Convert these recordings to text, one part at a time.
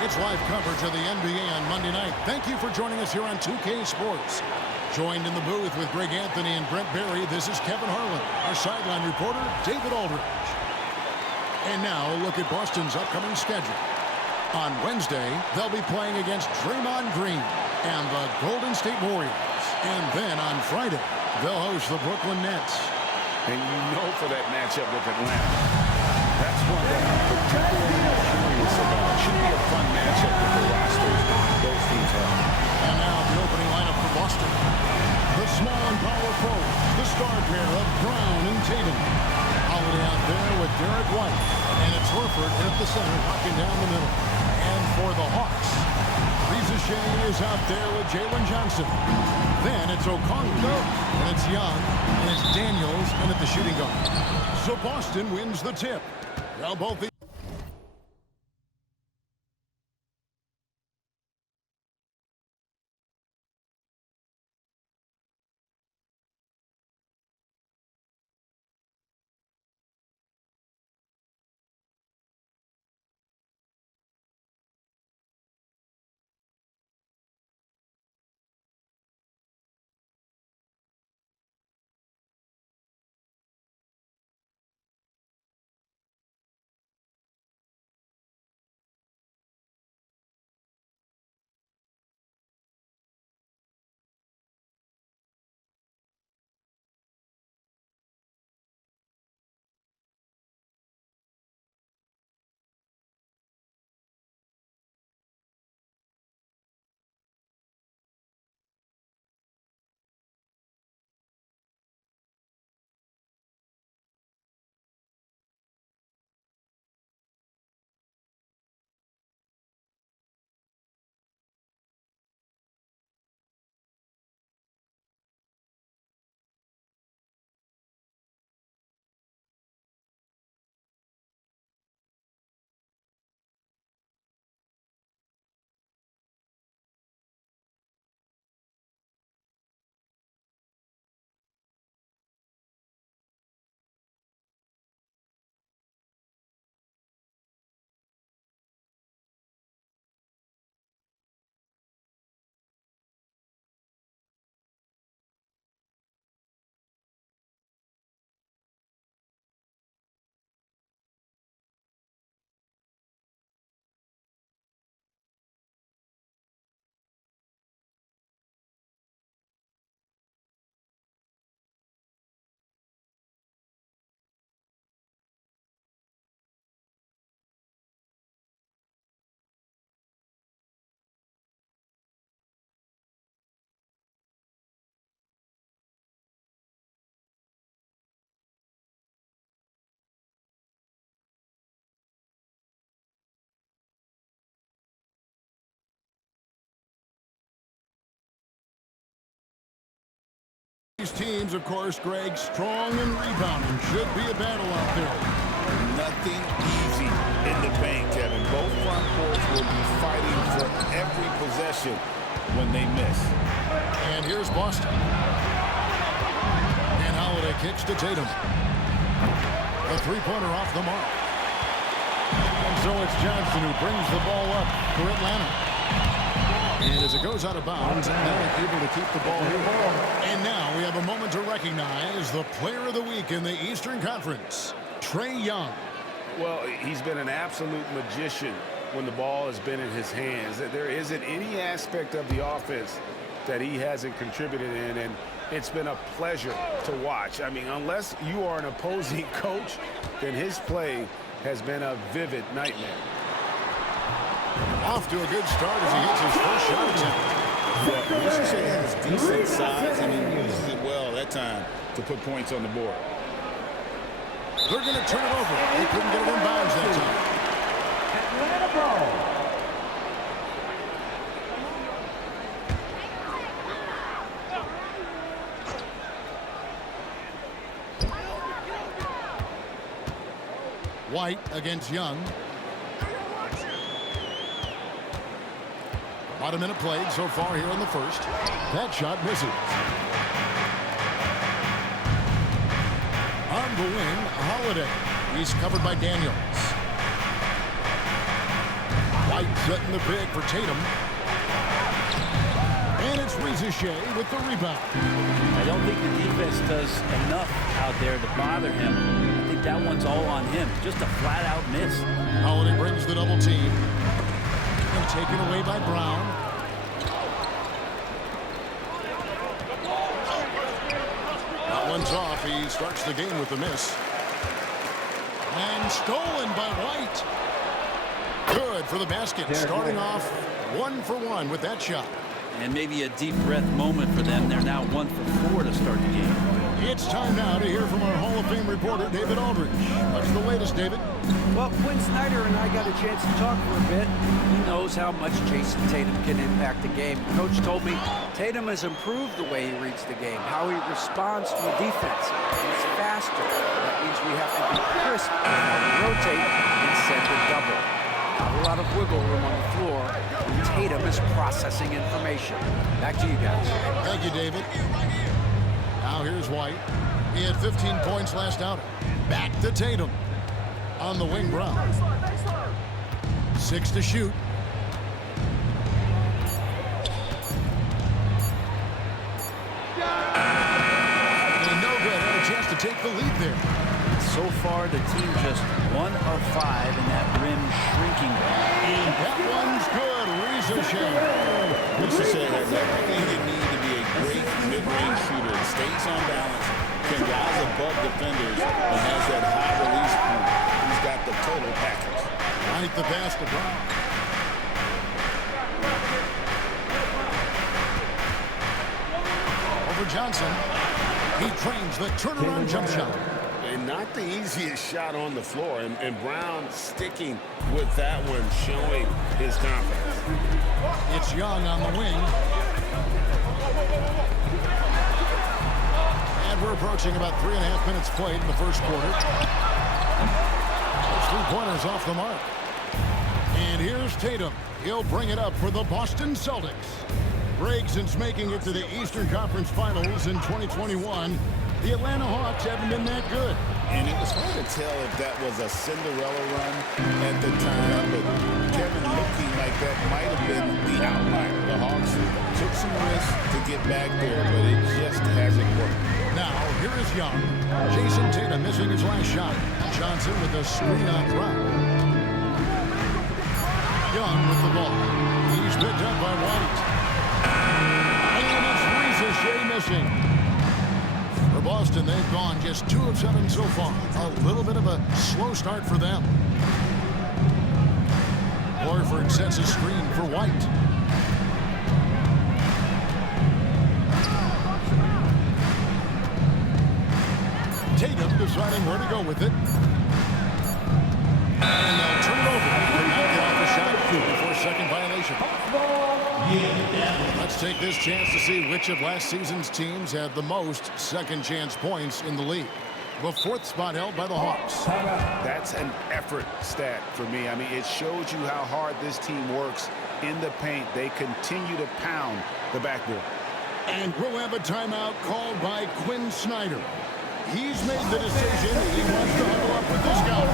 It's live coverage of the NBA on Monday night. Thank you for joining us here on 2K Sports. Joined in the booth with Greg Anthony and Brent Barry, this is Kevin Harlan. Our sideline reporter, David Aldridge. And now, a look at Boston's upcoming schedule. On Wednesday, they'll be playing against Draymond Green and the Golden State Warriors. And then on Friday, they'll host the Brooklyn Nets. And you know for that matchup with Atlanta, that's one that I'm particularly curious about. It should be a fun matchup with the rosters both teams have. And now the opening lineup for Boston. The small and power forward, the star pair of Brown and Tatum. Holiday out there with Derek White. And it's Horford at the center, knocking down the middle. And for the Hawks, Reza Shea is out there with Jalen Johnson. Then it's Okongwu, and it's Young, and it's Daniels, and at the shooting guard. So Boston wins the tip. Well, both the these teams, of course, Greg, strong and rebounding. Should be a battle out there. Nothing easy in the paint, Kevin. Both front courts will be fighting for every possession when they miss. And here's Boston. And Holiday kicks to Tatum. A three-pointer off the mark. And so it's Johnson who brings the ball up for Atlanta. And as it goes out of bounds, they're able to keep the ball here. And now we have a moment to recognize the player of the week in the Eastern Conference, Trae Young. Well, he's been an absolute magician when the ball has been in his hands. There isn't any aspect of the offense that he hasn't contributed in, and it's been a pleasure to watch. I mean, unless you are an opposing coach, then his play has been a vivid nightmare. Off to a good start as he hits his first shot attempt. Yeah, Ricochet has decent size, and he uses it well that time to put points on the board. They're going to turn it over. They couldn't get it in bounds that time. Atlanta ball. White against Young. About a minute played so far here in the first. That shot misses. On the wing, Holiday. He's covered by Daniels. White Setting the big for Tatum. And it's Reza Shea with the rebound. I don't think the defense does enough out there to bother him. I think that one's all on him. Just a flat-out miss. Holiday brings the double team. And taken away by Brown. That one's off. He starts the game with a miss. And stolen by White. Good for the basket. Starting off 1 for 1 with that shot. And maybe a deep breath moment for them. They're now 1 for 4 to start the game. It's time now to hear from our Hall of Fame reporter, David Aldridge. What's the latest, David? Well, Quinn Snyder and I got a chance to talk for a bit. He knows how much Jason Tatum can impact the game. Coach told me Tatum has improved the way he reads the game, how he responds to a defense. He's faster. That means we have to be crisp how we rotate and send a double. Not a lot of wiggle room on the floor. Tatum is processing information. Back to you guys. Thank you, David. Now here's White. He had 15 points last outing. Back to Tatum. On the wing, Brown. 6 to shoot. And no good. Had a chance to take the lead there. So far, the team just 1 of 5 in that rim shrinking. And that one's good. Reza Shea. Reza Shea has everything they need to be a great mid-range shooter. He stays on balance, can rise above defenders, and has that high release point. He's got the total package. Right the pass to Brown. Over Johnson. He trains the turnaround jump shot. And not the easiest shot on the floor. And Brown sticking with that one, showing his confidence. It's Young on the wing. And we're approaching about 3.5 minutes played in the first quarter. Those 3-pointers off the mark. And here's Tatum. He'll bring it up for the Boston Celtics. Greg, since making it to the Eastern Conference Finals in 2021, the Atlanta Hawks haven't been that good. And it was hard to tell if that was a Cinderella run at the time, but Kevin looking like that might have been the outlier. The Hawks took some risks to get back there, but it just hasn't worked. Now, here is Young. Jason Tatum missing his last shot. Johnson with a screen on Brown. Young with the ball. He's picked up by White. And it's Reza Shea missing. For Boston, they've gone just 2 of 7 so far. A little bit of a slow start for them. Horford sets a screen for White. Tatum deciding where to go with it. And they'll turn it over. Could not get off the shot before second violation. Let's take this chance to see which of last season's teams had the most second chance points in the league. The 4th spot held by the Hawks. That's an effort stat for me. I mean, it shows you how hard this team works in the paint. They continue to pound the backboard. And we'll have a timeout called by Quinn Snyder. He's made the decision. He wants to huddle up with this guy.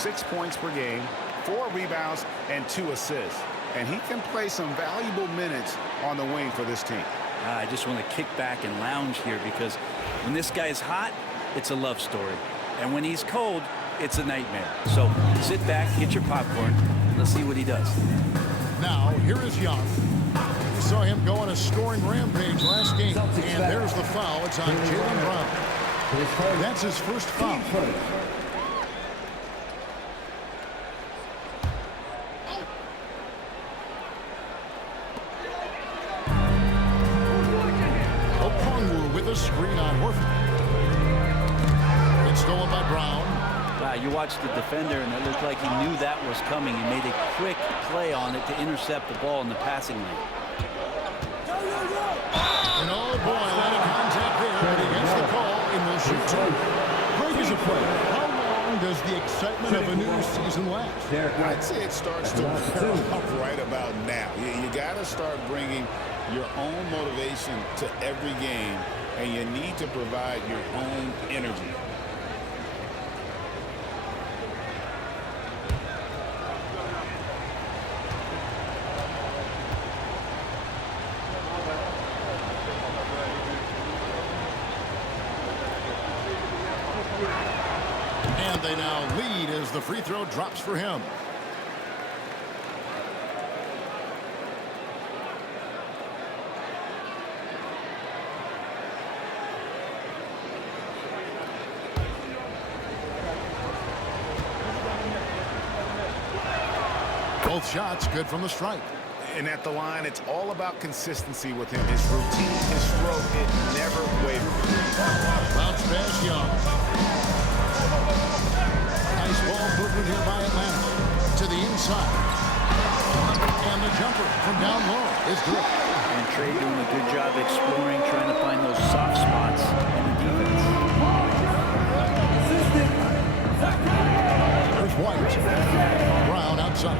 6 points per game, 4 rebounds, and 2 assists. And he can play some valuable minutes on the wing for this team. I just want to kick back and lounge here because when this guy's hot, it's a love story. And when he's cold, it's a nightmare. So sit back, get your popcorn. Let's see what he does. Now, here is Young. We saw him go on a scoring rampage last game. And there's the foul. It's on Jaylen Brown. That's his first foul. Okongwu with a screen on Horford. It's stolen by Brown. You watched the defender, and it looked like he knew that was coming. He made a quick play on it to intercept the ball in the passing lane. And oh boy, a lot of contact there, but he gets the call and will shoot two. Great as a play. How long does the excitement of a new season last? I'd say it starts to wear off right about now. You got to start bringing your own motivation to every game, and you need to provide your own energy. And they now lead as the free throw drops for him. Both shots good from the stripe. And at the line, it's all about consistency with him. His routine, his stroke, it never wavers. Bounce pass Young. Nice ball movement here by Atlanta. To the inside. And the jumper from down low is good. And Trey doing a good job exploring, trying to find those soft spots in the defense. There's White. Brown outside.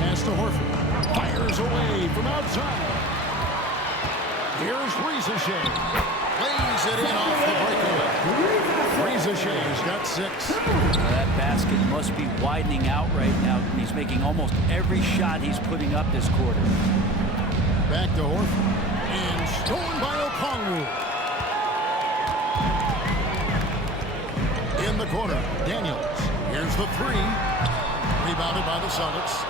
Pass to Horford. Fires away from outside. Here's Rizachet. Lays it in off the breakaway. Rizachet's got 6. That basket must be widening out right now. He's making almost every shot he's putting up this quarter. Back to Horford. And stolen by Okongwu. In the corner, Daniels. Here's the 3. Rebounded by the Celtics.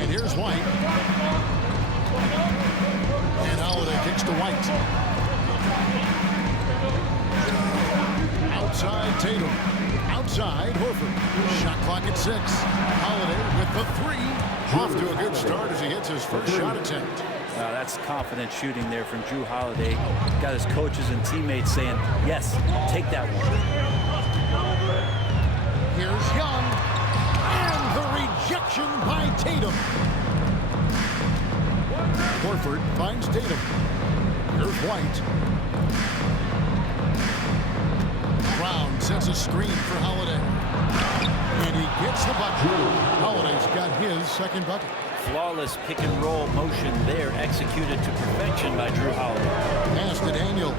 And here's White. And Holiday kicks to White. Outside Tatum. Outside Horford. Shot clock at 6. Holiday with the 3. Off to a good start as he hits his first shot attempt. That's confident shooting there from Jrue Holiday. Got his coaches and teammates saying, yes, take that one. Here's Young. And the rejection by Tatum. Horford finds Tatum. Here's White. Brown sets a screen for Holiday. And he gets the bucket. Holiday's got his second bucket. Flawless pick-and-roll motion there, executed to perfection by Jrue Holiday. Pass to Daniel.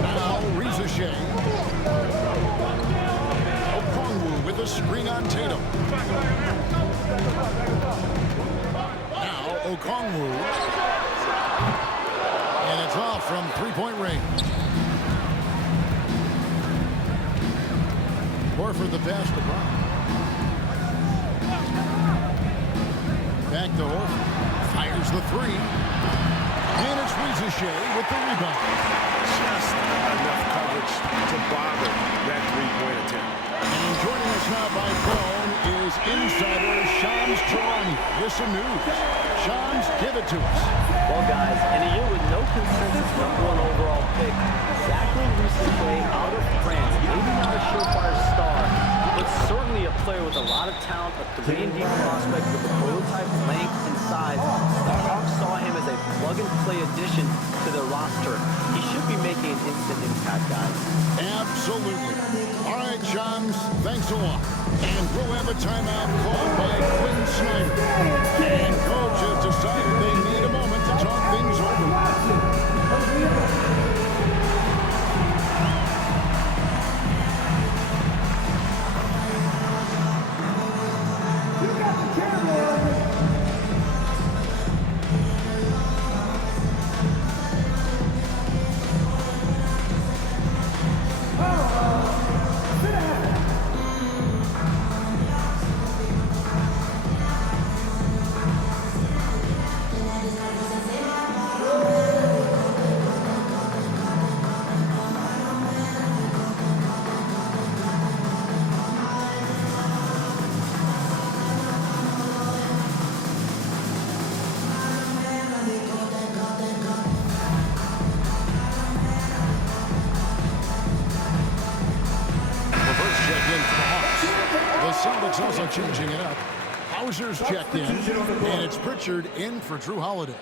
Now Rizachet. Okongwu with a screen on Tatum. Now Okongwu. And it's off from three-point range. Horford the pass to Brown. Back to Horford. Fires the 3. And it's Rizachet with the rebound. Just enough coverage to bother that three-point attempt. And joining us now by phone is insider Shams Charania with some news. Shams, give it to us. Well, guys, in a year with no consensus #1 overall pick, Zachary Rizachet out of France, maybe not a surefire star, but certainly a player with a lot of talent, a 3-and-D prospect with a prototype length and size. The Hawks saw him as a plug-and-play addition to their roster. He should be making an instant impact, guys. Absolutely. All right, Shams, thanks a lot. And we'll have a timeout called by Quinn Snyder. And coach has decided they need a moment to talk things over. also changing it up. Hauser's checked in, and it's Pritchard in for Drew Holiday.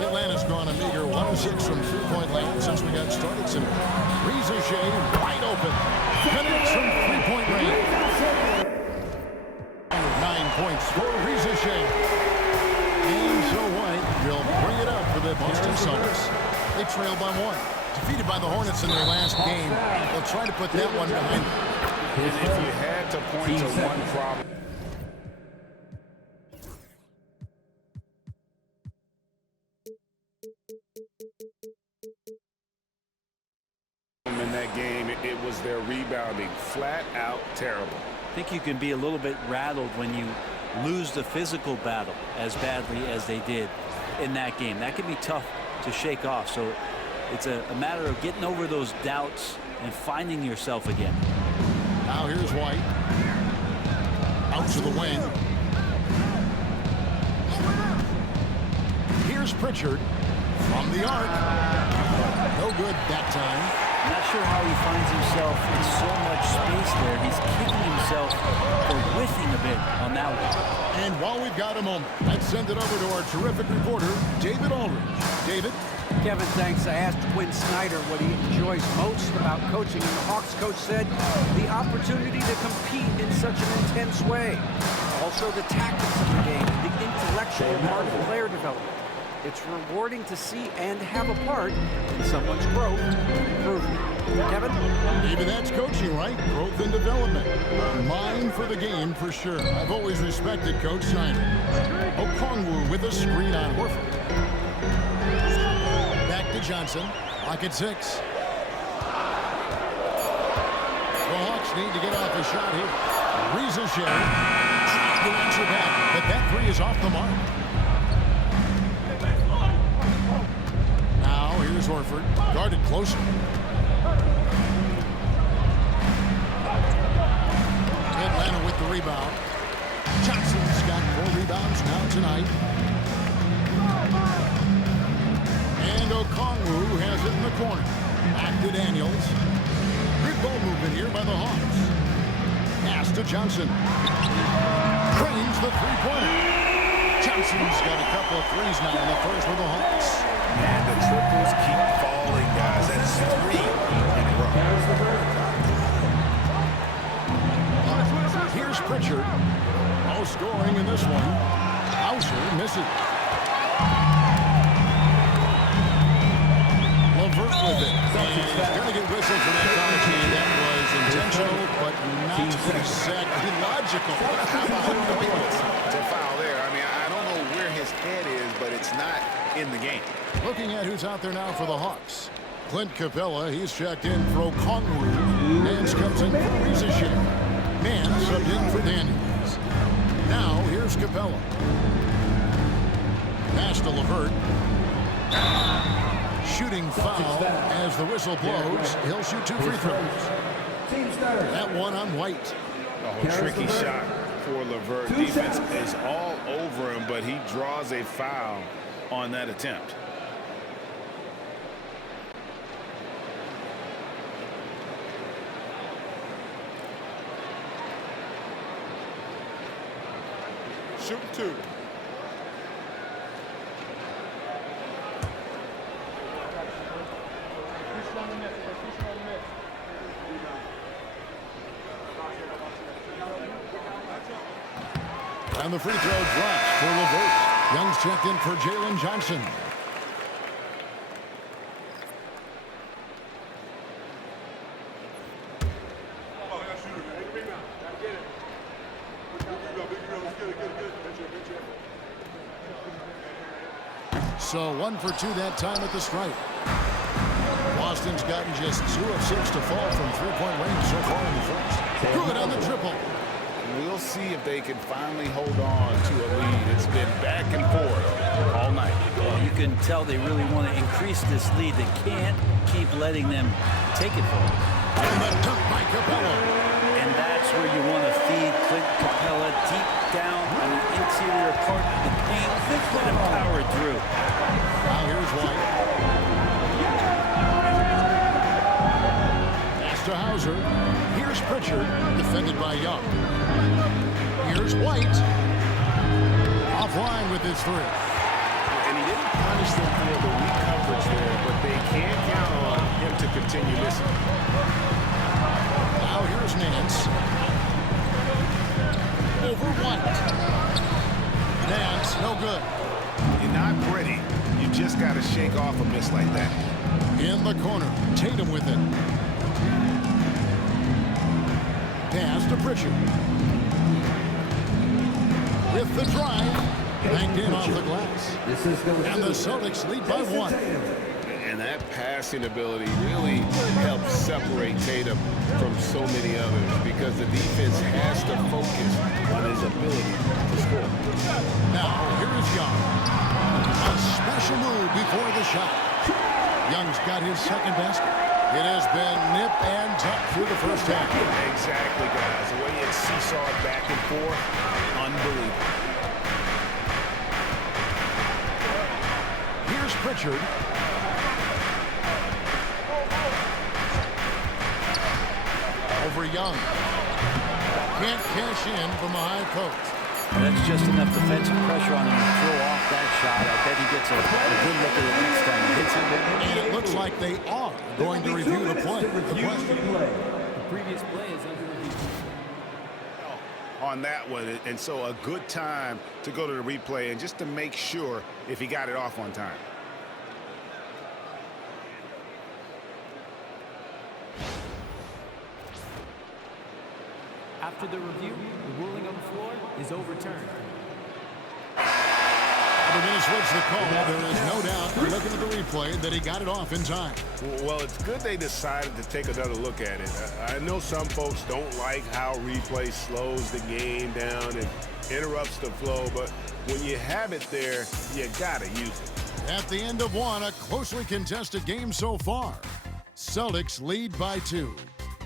Atlanta's gone a meager 1-6 from three-point land since we got started tonight. Reza Shea wide open. Connects from three-point range. 9 points for Reza Shea. And so White will bring it up for the Boston Celtics. They trail by 1. Defeated by the Hornets in their last game. They'll try to put that one behind them. And if you had to point to one problem in that game, it was their rebounding. Flat out terrible. I think you can be a little bit rattled when you lose the physical battle as badly as they did in that game. That can be tough to shake off. So it's a matter of getting over those doubts and finding yourself again. Now here's White. Out to the wing. Here's Pritchard from the arc. No good that time. Not sure how he finds himself in so much space there. He's kicking himself for whiffing a bit on that one. And while we've got a moment, let's send it over to our terrific reporter, David Aldridge. David? Kevin, thanks. I asked Quinn Snyder what he enjoys most about coaching, and the Hawks coach said the opportunity to compete in such an intense way. Also the tactics of the game, the intellectual part of player development. It's rewarding to see and have a part in someone's growth and improvement. Kevin? Maybe that's coaching, right? Growth and development. Mind for the game for sure. I've always respected Coach Snyder. Okongwu with a screen on Horford. Back to Johnson. Clock at 6. The Hawks Hawks need to get off a shot here. Reza Shea trying to answer back, but that three is off the mark. Now here's Horford, guarded closer. Atlanta with the rebound. Johnson's got 4 rebounds now tonight. And Okongwu has it in the corner. Back to Daniels. Good ball movement here by the Hawks. Pass to Johnson. Cranes the three-pointer. Johnson's got a couple of threes now in the first for the Hawks. And the triples keep falling, guys. That's 3 in a row. Here's Pritchard. No scoring in this one. Hauser misses. LeVert with it. And he's going to get whistled for that foul. That was intentional, but not exactly logical. How about pointless to foul there? I mean, I don't know where his head is, but it's not in the game. Looking at who's out there now for the Hawks. Clint Capella, he's checked in for Okongwu. Nance comes in for Reza Shea. Nance subbed in for Daniels. Now here's Capella. Pass to LeVert. Shooting foul as the whistle blows. He'll shoot 2 free throws. That one on White. Oh, tricky shot for LeVert. Defense is all over him, but he draws a foul on that attempt. Shoot 2. And the free throw drops for LeVert. Young's checked in for Jalen Johnson. So 1 for 2 that time at the stripe. Boston's gotten just 2 of 6 to fall from three-point range so far in the first. Good on the triple. We'll see if they can finally hold on to a lead. It's been back and forth all night. Well, you can tell they really want to increase this lead. They can't keep letting them take it from them. And the dunk by Capella. And that's where you want to feed Clint Capella deep down on the interior part of the paint. Let him power it through. Now here's White. Pass to Hauser. Here's Pritchard, defended by Young. Here's White. Offline with his 3. And he didn't punish them for the weak coverage there, but they can't count on him to continue missing. Now here's Nance. Over White. Nance, no good. You're not pretty. You just got to shake off a miss like that. In the corner, Tatum with it. Pass to Pritchard. With the drive, banked in off the glass. And the Celtics lead by 1. And that passing ability really helps separate Tatum from so many others because the defense has to focus on his ability to score. Now, here's Young. A special move before the shot. Young's got his second basket. It has been nip and tuck through the first half. Exactly, guys. The way it's seesawed back and forth, unbelievable. Here's Pritchard. Over Young. Can't cash in from the high post. That's just enough defensive pressure on him to throw off that shot. I bet he gets a good look at it next time he hits it. And it looks like they are going to review the play. The previous play is under review. On that one, and so a good time to go to the replay and just to make sure if he got it off on time. After the review, the ruling on the floor is overturned. they're going to switch the call. There is no doubt, looking at the replay, that he got it off in time. Well, it's good they decided to take another look at it. I know some folks don't like how replay slows the game down and interrupts the flow, but when you have it there, you got to use it. At the end of one, a closely contested game so far. Celtics lead by 2.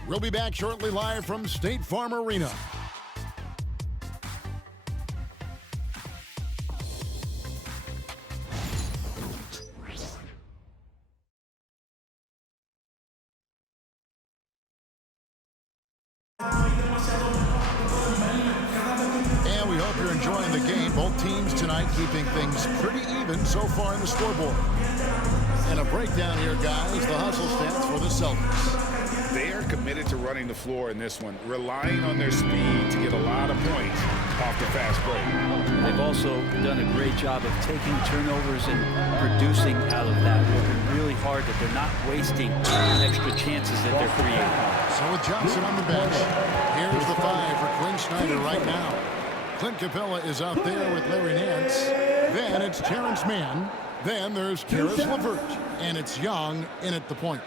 We'll be back shortly live from State Farm Arena. And we hope you're enjoying the game. Both teams tonight keeping things pretty even so far in the scoreboard. And a breakdown here, guys. The hustle stats for the Celtics. They are committed to running the floor in this one, relying on their speed to get a lot of points off the fast break. They've also done a great job of taking turnovers and producing out of that, working really hard that they're not wasting extra chances that they're creating. So with Johnson on the bench, here's the 5 for Clint Snyder right now. Clint Capella is out there with Larry Nance. Then it's Terrence Mann. Then there's Karis LeVert. And it's Young in at the point.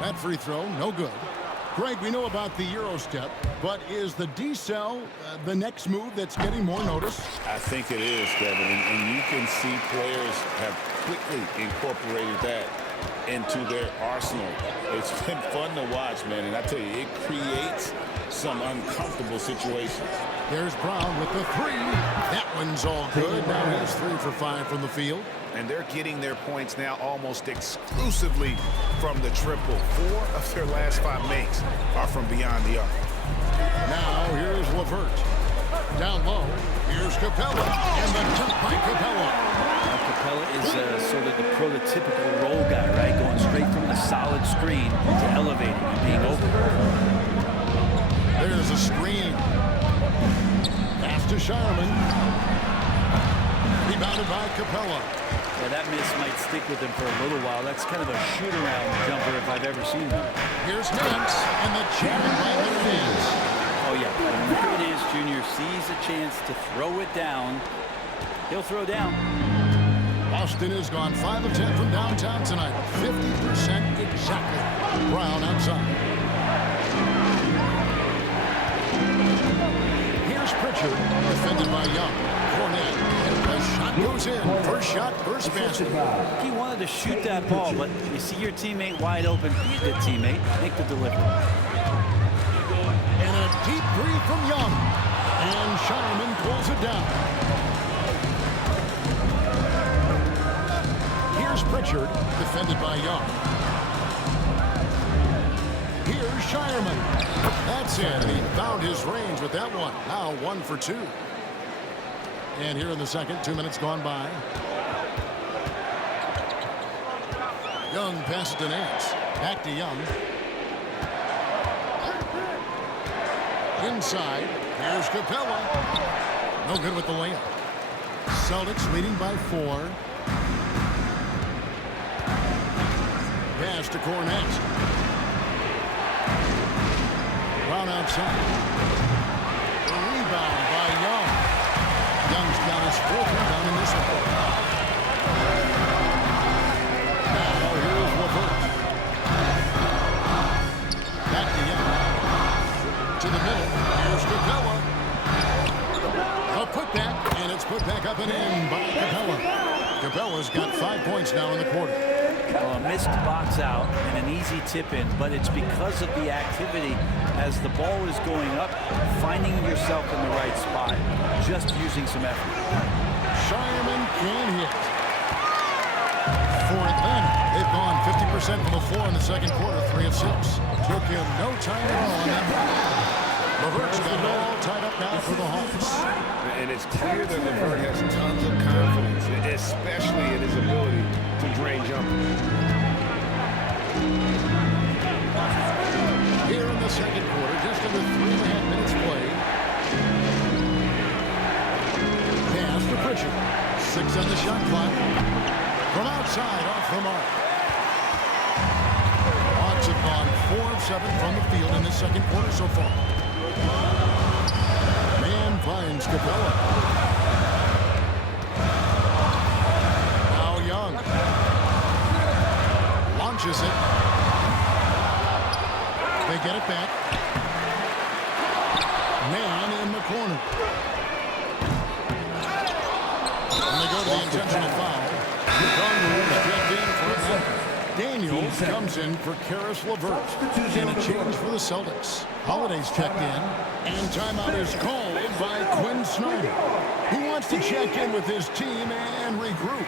That free throw, no good. Greg, we know about the Euro step, but is the decel the next move that's getting more notice? I think it is, Kevin, and you can see players have quickly incorporated that into their arsenal. It's been fun to watch, man, and I tell you, it creates some uncomfortable situations. There's Brown with the 3. That one's all good. Now he's 3 for 5 from the field. And they're getting their points now almost exclusively from the triple. 4 of their last 5 makes are from beyond the arc. Now here's LeVert. Down low, here's Capella. And the dunk by Capella. Capella is sort of the prototypical role guy, right? Going straight from the solid screen to elevating and being open. There's a screen. Pass to Shireman. Rebounded by Capella. Yeah, that miss might stick with him for a little while. That's kind of a shoot-around jumper if I've ever seen one. Here's Nance, and the jam by Larry Nance. Oh, yeah. When Larry Nance Jr. sees a chance to throw it down, he'll throw down. Boston has gone 5 of 10 from downtown tonight. 50% exactly. Brown outside. Here's Pritchard, defended by Young. Cornette. The shot goes in. First shot, first basket. He wanted to shoot that ball, but you see your teammate wide open. Be a good teammate. Make the delivery. And a deep 3 from Young. And Shireman pulls it down. Here's Pritchard, defended by Young. Here's Shireman. That's it. And he found his range with that one. Now 1 for 2. And here in the second, 2 minutes gone by. Young passes to Nance. Back to Young. Inside. Here's Capella. No good with the layup. Celtics leading by 4. Pass to Cornette. Brown outside. A rebound by Young. Young's got his 4th rebound in this one. Now here's LeVert. Back to Young. To the middle. Here's Capella. A putback, and it's put back up and in by Capella. Capella's got 5 points now in the quarter. Well, a missed box out and an easy tip in, but it's because of the activity as the ball is going up, finding yourself in the right spot, just using some effort. Shireman can hit. For Atlanta, they've gone 50% from the floor in the second quarter, 3 of 6. Took him no time at all on that one. LeVert's got it all tied up now for the Hawks. And it's clear that LeVert has tons of confidence, especially in his ability to drain jumpers. Here in the second quarter, just under 3.5 minutes played. Pass to Pritchard. 6 on the shot clock. From outside, off the mark. Hawks have gone 4 of 7 from the field in this second quarter so far. Man finds Capella. Now Young. Launches it. They get it back. Man in the corner. And they go to the intentional foul. Daniels comes in for Karis LeVert. And a change for the Celtics. Holiday's checked in. And timeout is called by Quinn Snyder. He wants to check in with his team and regroup.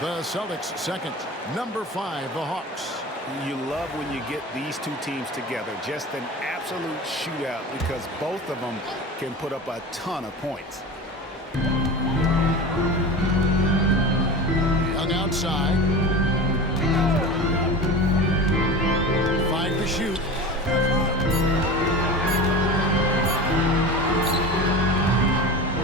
The Celtics second, number 5, the Hawks. You love when you get these two teams together. Just an absolute shootout because both of them can put up a ton of points. Young outside. 5 to shoot.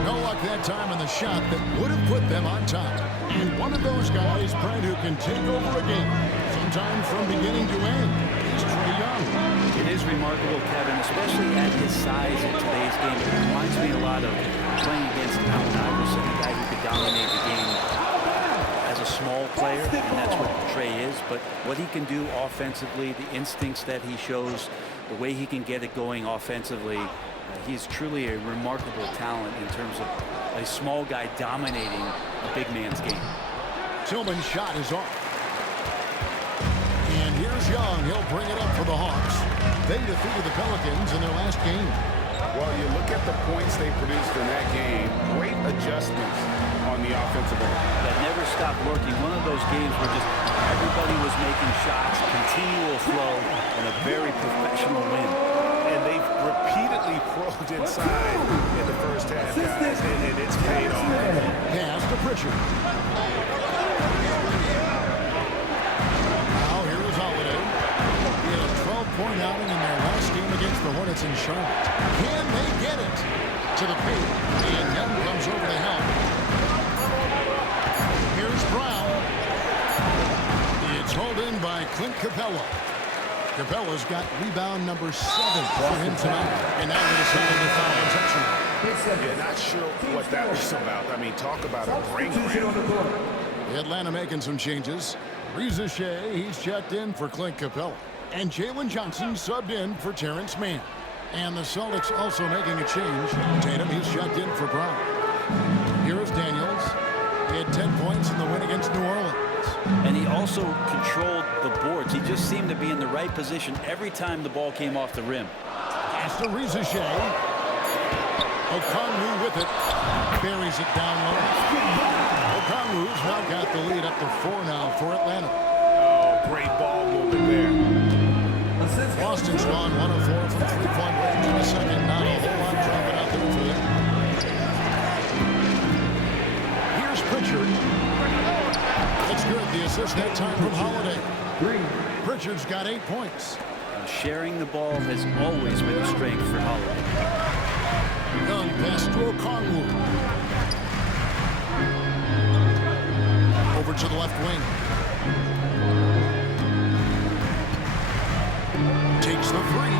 No luck that time on the shot that would have put them on top. And one of those guys, Brent, who can take over a game, sometimes from beginning to end, is Trae Young. It is remarkable, Kevin, especially at his size in today's game. It reminds me a lot of playing against Allen Iverson, a guy who could dominate the game as a small player, and that's what Trae is. But what he can do offensively, the instincts that he shows, the way he can get it going offensively, he's truly a remarkable talent in terms of a small guy dominating a big man's game. Tillman's shot is off. And here's Young. He'll bring it up for the Hawks. They defeated the Pelicans in their last game. Well, you look at the points they produced in that game. Great adjustments on the offensive end. That never stopped working. One of those games where just everybody was making shots, continual flow, and a very professional win. And they've repeatedly probed inside in the first half, guys, and it's paid off. Pass to Pritchard. Now here is Holiday. He had a 12-point outing in their last game against the Hornets in Charlotte. Can they get it to the paint? And Young comes over to help. Here's Brown. It's hauled in by Clint Capella. Capella's got rebound number 7 for him tonight. And now they decided to foul intentional. Yeah, not sure what that was about. I mean, talk about a brain cramp. Atlanta making some changes. Reza Shea, he's checked in for Clint Capella. And Jalen Johnson subbed in for Terrence Mann. And the Celtics also making a change. Tatum, he's checked in for Brown. Here is Daniels. He had 10 points in the win against New Orleans. And he also controlled the boards. He just seemed to be in the right position every time the ball came off the rim. Pass to Reza Shea. Okongwu with it. Buries it down low. Okongwu's now got the lead up to 4 now for Atlanta. Oh, great ball movement there. Boston's gone 1 of 4 from three-point range in the second. Not a whole lot dropping out there for them. Here's Pritchard. It's good. The assist that time from Holiday. Pritchard's got 8 points. And sharing the ball has always been a strength for Holiday. Young pass to Okongwu. Over to the left wing. Takes the 3.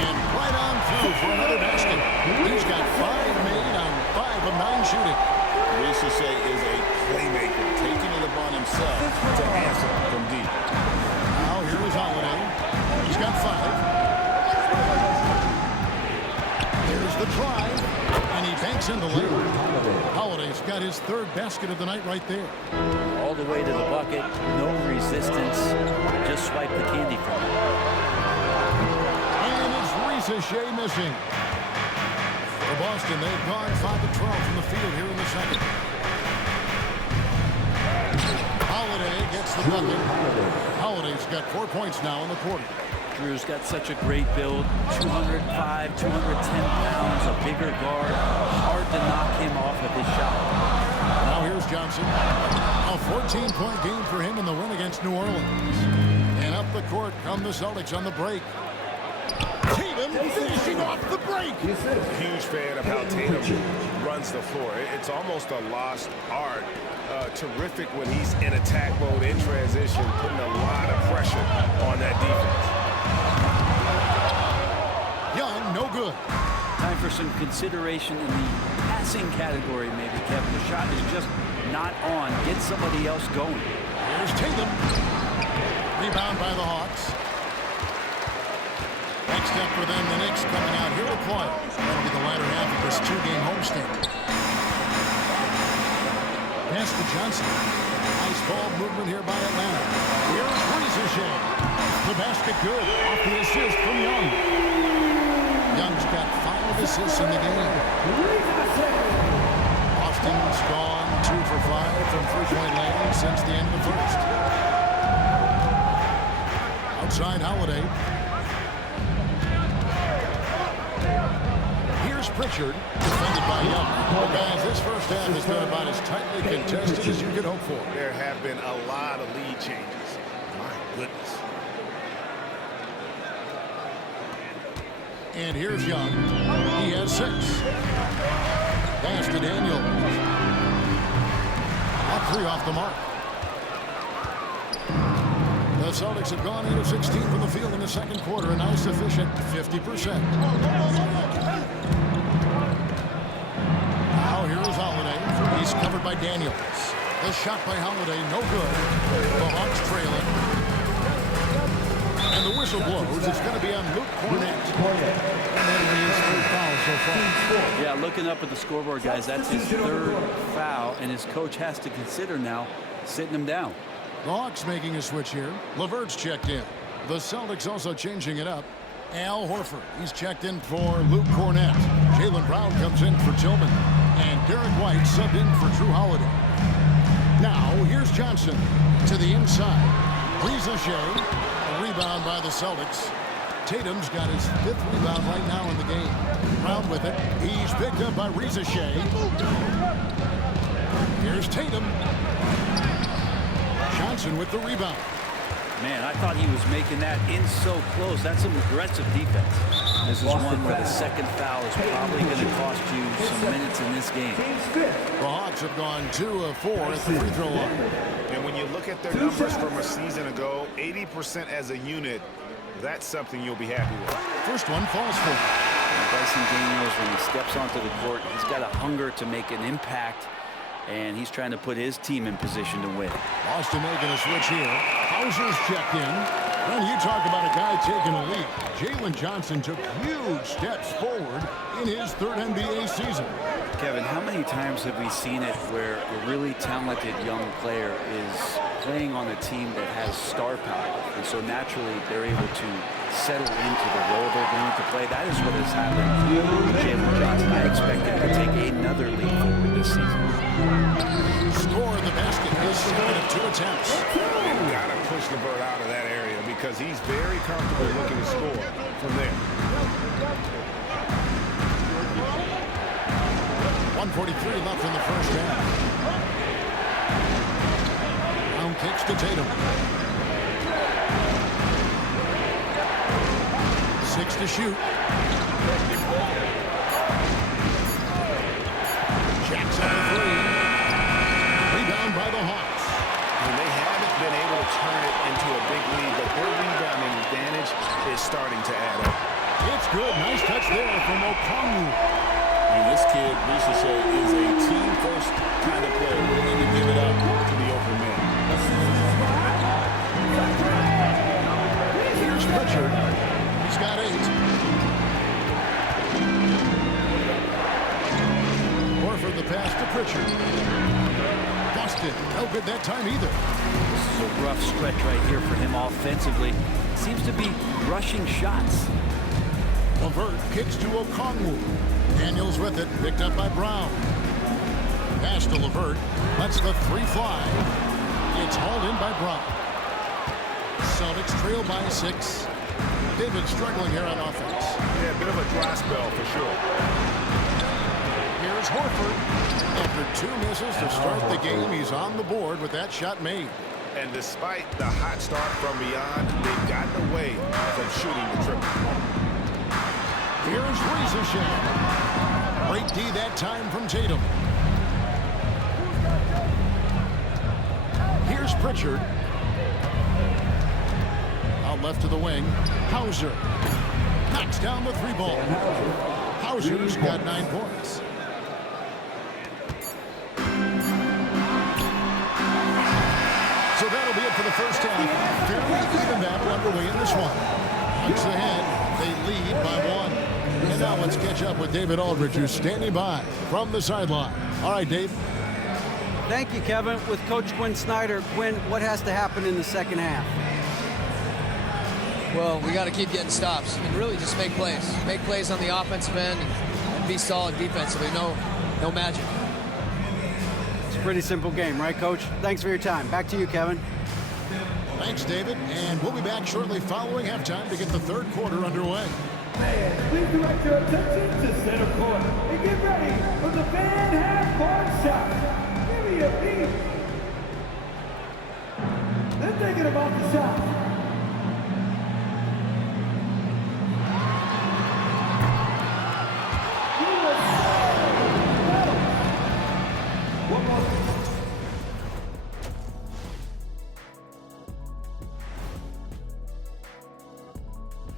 And right on through for another basket. He's got 5 made on 5 of 9 shooting. Reza Shea is a playmaker, taking it upon himself to answer from deep. Now here is Holiday. He's got 5. There's the try, and he banks in the lane. Holiday's got his 3rd basket of the night right there. All the way to the bucket, no resistance, just swipe the candy from it. And it's Reza Shea missing. For Boston, they've gone 5 of 12 from the field here in the second. the bucket. Holiday's got 4 points now in the quarter. Drew's got such a great build, 205, 210 pounds, a bigger guard. Hard to knock him off of his shot. Now here's Johnson. A 14-point game for him in the win against New Orleans. And up the court come the Celtics on the break. Tatum finishing off the break. Huge fan of how Tatum runs the floor. It's almost a lost art. Terrific when he's in attack mode, in transition, putting a lot of pressure on that defense. Young, no good. Time for some consideration in the passing category, maybe, Kevin. The shot is just not on. Get somebody else going. Here's Tatum. Rebound by the Hawks. Next up for them, the Knicks coming out here to play. That'll be the latter half of this 2-game homestand. Pass to Johnson. Nice ball movement here by Atlanta. Here's Riesesheim. The basket good. Off the assist from Young. Young's got 5 assists in the game. Austin's gone 2 for 5 from 3-point land since the end of the first. Outside Holiday. Here's Pritchard, defended by Young. Well, guys, this first half has been about as tightly contested as you could hope for. There have been a lot of lead changes. My goodness. And here's Young. He has 6. Pass to Daniels. Up 3 off the mark. The Celtics have gone 8 of 16 from the field in the second quarter. A nice efficient 50%. Now here's Holiday. He's covered by Daniels. The shot by Holiday, no good. The Hawks trailing. And the whistle blows. It's going to be on Luke Cornett. Yeah, looking up at the scoreboard, guys, that's his 3rd foul, and his coach has to consider now sitting him down. The Hawks making a switch here. LeVert's checked in. The Celtics also changing it up. Al Horford, he's checked in for Luke Cornett. Jaylen Brown comes in for Tillman. And Derek White subbed in for Drew Holiday. Now, here's Johnson to the inside. Riesesheim, a rebound by the Celtics. Tatum's got his 5th rebound right now in the game. Brown with it. He's picked up by Riesesheim. Here's Tatum. Johnson with the rebound. Man, I thought he was making that in so close. That's some aggressive defense. This is one where the second foul is probably going to cost you some minutes in this game. The Hawks have gone 2 of 4 at the free throw line. And when you look at their numbers from a season ago, 80% as a unit, that's something you'll be happy with. First one falls for him. Dyson Daniels, when he steps onto the court, he's got a hunger to make an impact, and he's trying to put his team in position to win. Boston making a switch here. Hauser's checked in. When you talk about a guy taking a lead, Jalen Johnson took huge steps forward in his 3rd NBA season. Kevin, how many times have we seen it where a really talented young player is playing on a team that has star power, and so naturally they're able to settle into the role they're going to play? That is what has happened with Jalen Johnson. I expect him to take another leap forward this season. Score in the basket. His 7 of 2 attempts. You've got to push LeVert out of that area because he's very comfortable looking to score from there. 1:43 left in the first half. Brown kicks to Tatum. 6 to shoot. Jackson on the 3. Rebound by the Hawks. And they haven't been able to turn it into a big lead, but their rebounding advantage is starting to add up. It's good. Nice touch there from Okongwu. And this kid, Riesesheim, is a team-first kind of player, willing to give it up to the open man. Here's Pritchard. He's got 8. Horford the pass to Pritchard. Busted. No good that time either. This is a rough stretch right here for him offensively. Seems to be rushing shots. LeVert kicks to Okongwu. Daniels with it, picked up by Brown. Pass to LeVert. Lets the 3 fly. It's hauled in by Brown. Celtics trail by 6. David struggling here on offense. Yeah, a bit of a dry spell for sure. Here's Horford. After 2 misses to start the game, he's on the board with that shot made. And despite the hot start from beyond, they've gotten away from shooting the triple. Here's Riza. Great D that time from Tatum. Here's Pritchard. Out left to the wing. Hauser knocks down the 3-ball. Hauser's got 9 points. So that'll be it for the first half. Fairly even battle underway in this one. Looks ahead. They lead by 1. And now let's catch up with David Aldridge, who's standing by from the sideline. All right, Dave. Thank you, Kevin. With Coach Quinn Snyder, Quinn, what has to happen in the second half? Well, we got to keep getting stops and really just make plays. Make plays on the offensive end and be solid defensively. No magic. It's a pretty simple game, right, Coach? Thanks for your time. Back to you, Kevin. Thanks, David. And we'll be back shortly following halftime to get the third quarter underway. Fans, please direct your attention to center court and get ready for the fan half-court shot. Give me a beat. They're thinking about the shot.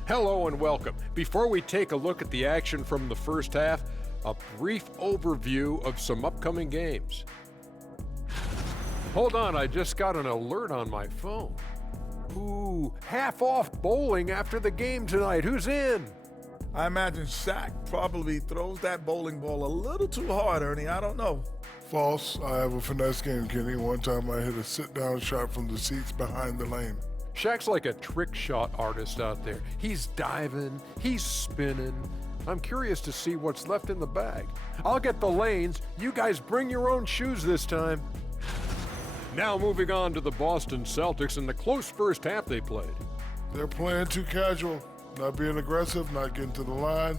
Hello and welcome. Before we take a look at the action from the first half, a brief overview of some upcoming games. Hold on, I just got an alert on my phone. Ooh, half off bowling after the game tonight. Who's in? I imagine Shaq probably throws that bowling ball a little too hard, Ernie. I don't know. False. I have a finesse game, Kenny. One time I hit a sit-down shot from the seats behind the lane. Shaq's like a trick shot artist out there. He's diving, he's spinning. I'm curious to see what's left in the bag. I'll get the lanes. You guys bring your own shoes this time. Now moving on to the Boston Celtics and the close first half they played. They're playing too casual, not being aggressive, not getting to the line.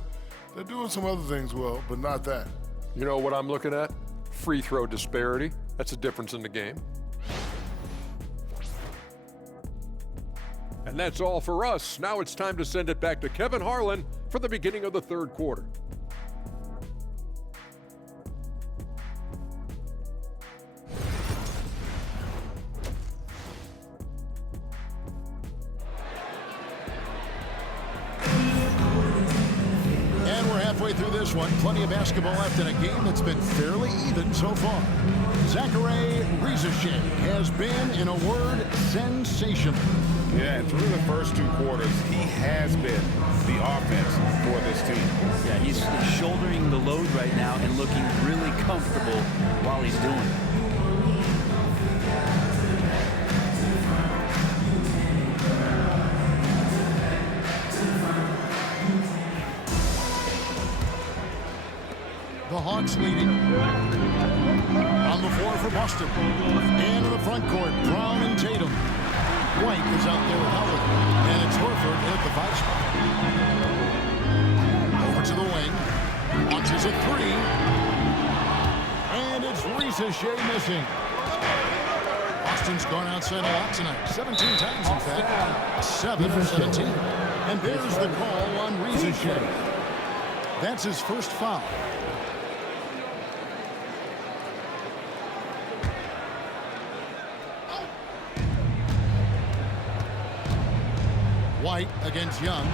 They're doing some other things well, but not that. You know what I'm looking at? Free throw disparity. That's a difference in the game. And that's all for us. Now it's time to send it back to Kevin Harlan for the beginning of the third quarter. And we're halfway through this one. Plenty of basketball left in a game that's been fairly even so far. Zachary Rizashek has been, in a word, sensational. Yeah, and through the first 2 quarters, he has been the offense for this team. Yeah, he's shouldering the load right now and looking really comfortable while he's doing it. The Hawks leading. On the floor for Boston. And in the front court, Brown and Tatum. White is out there with Howard. And it's Horford at the 5 spot. Over to the wing. Launches a 3. And it's Rizashek missing. Boston's gone outside a lot tonight. 17 times, in fact. 7 for 17. And there's the call on Rizashek. That's his first foul. White against Young.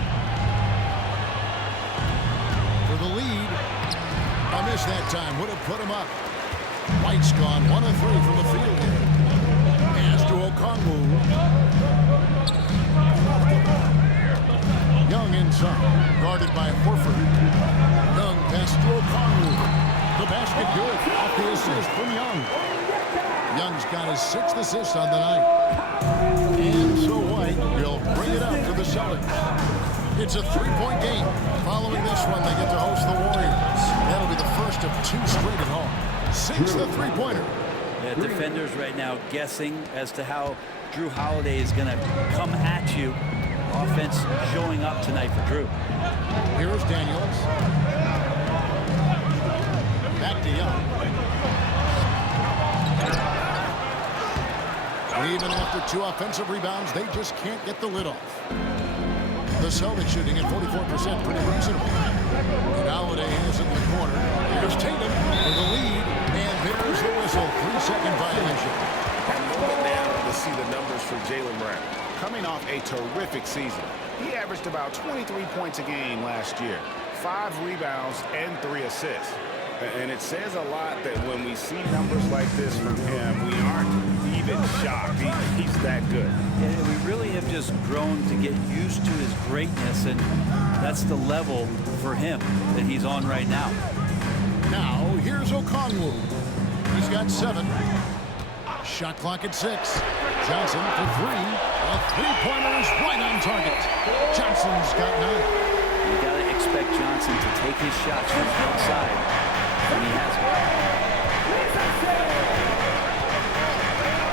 For the lead. A miss that time. Would have put him up. White's gone 1 of 3 from the field here. Pass to Okongwu. Young inside. Guarded by Horford. Young pass to Okongwu. The basket good. Off the assist from Young. Young's got his 6th assist on the night. And so White will bring it up for the Celtics. It's a 3-point game. Following this one, they get to host the Warriors. That'll be the first of 2 straight at home. Sinks the 3-pointer. Defenders right now guessing as to how Drew Holiday is going to come at you. Offense showing up tonight for Drew. Here's Daniels. Back to Young. Even after 2 offensive rebounds, they just can't get the lid off. The Celtics shooting at 44%, pretty reasonable. And Holiday has it in the corner. Here's Tatum for the lead, and there's the whistle. 3-second violation. And moment now to see the numbers for Jaylen Brown. Coming off a terrific season, he averaged about 23 points a game last year, 5 rebounds and 3 assists. And it says a lot that when we see numbers like this from him, we aren't even shocked. He's that good. And we really have just grown to get used to his greatness, and that's the level for him that he's on right now. Now, here's Okongwu. He's got 7. Shot clock at 6. Johnson for 3. A 3-pointer is right on target. Johnson's got 9. You got to expect Johnson to take his shots from outside, and he has it.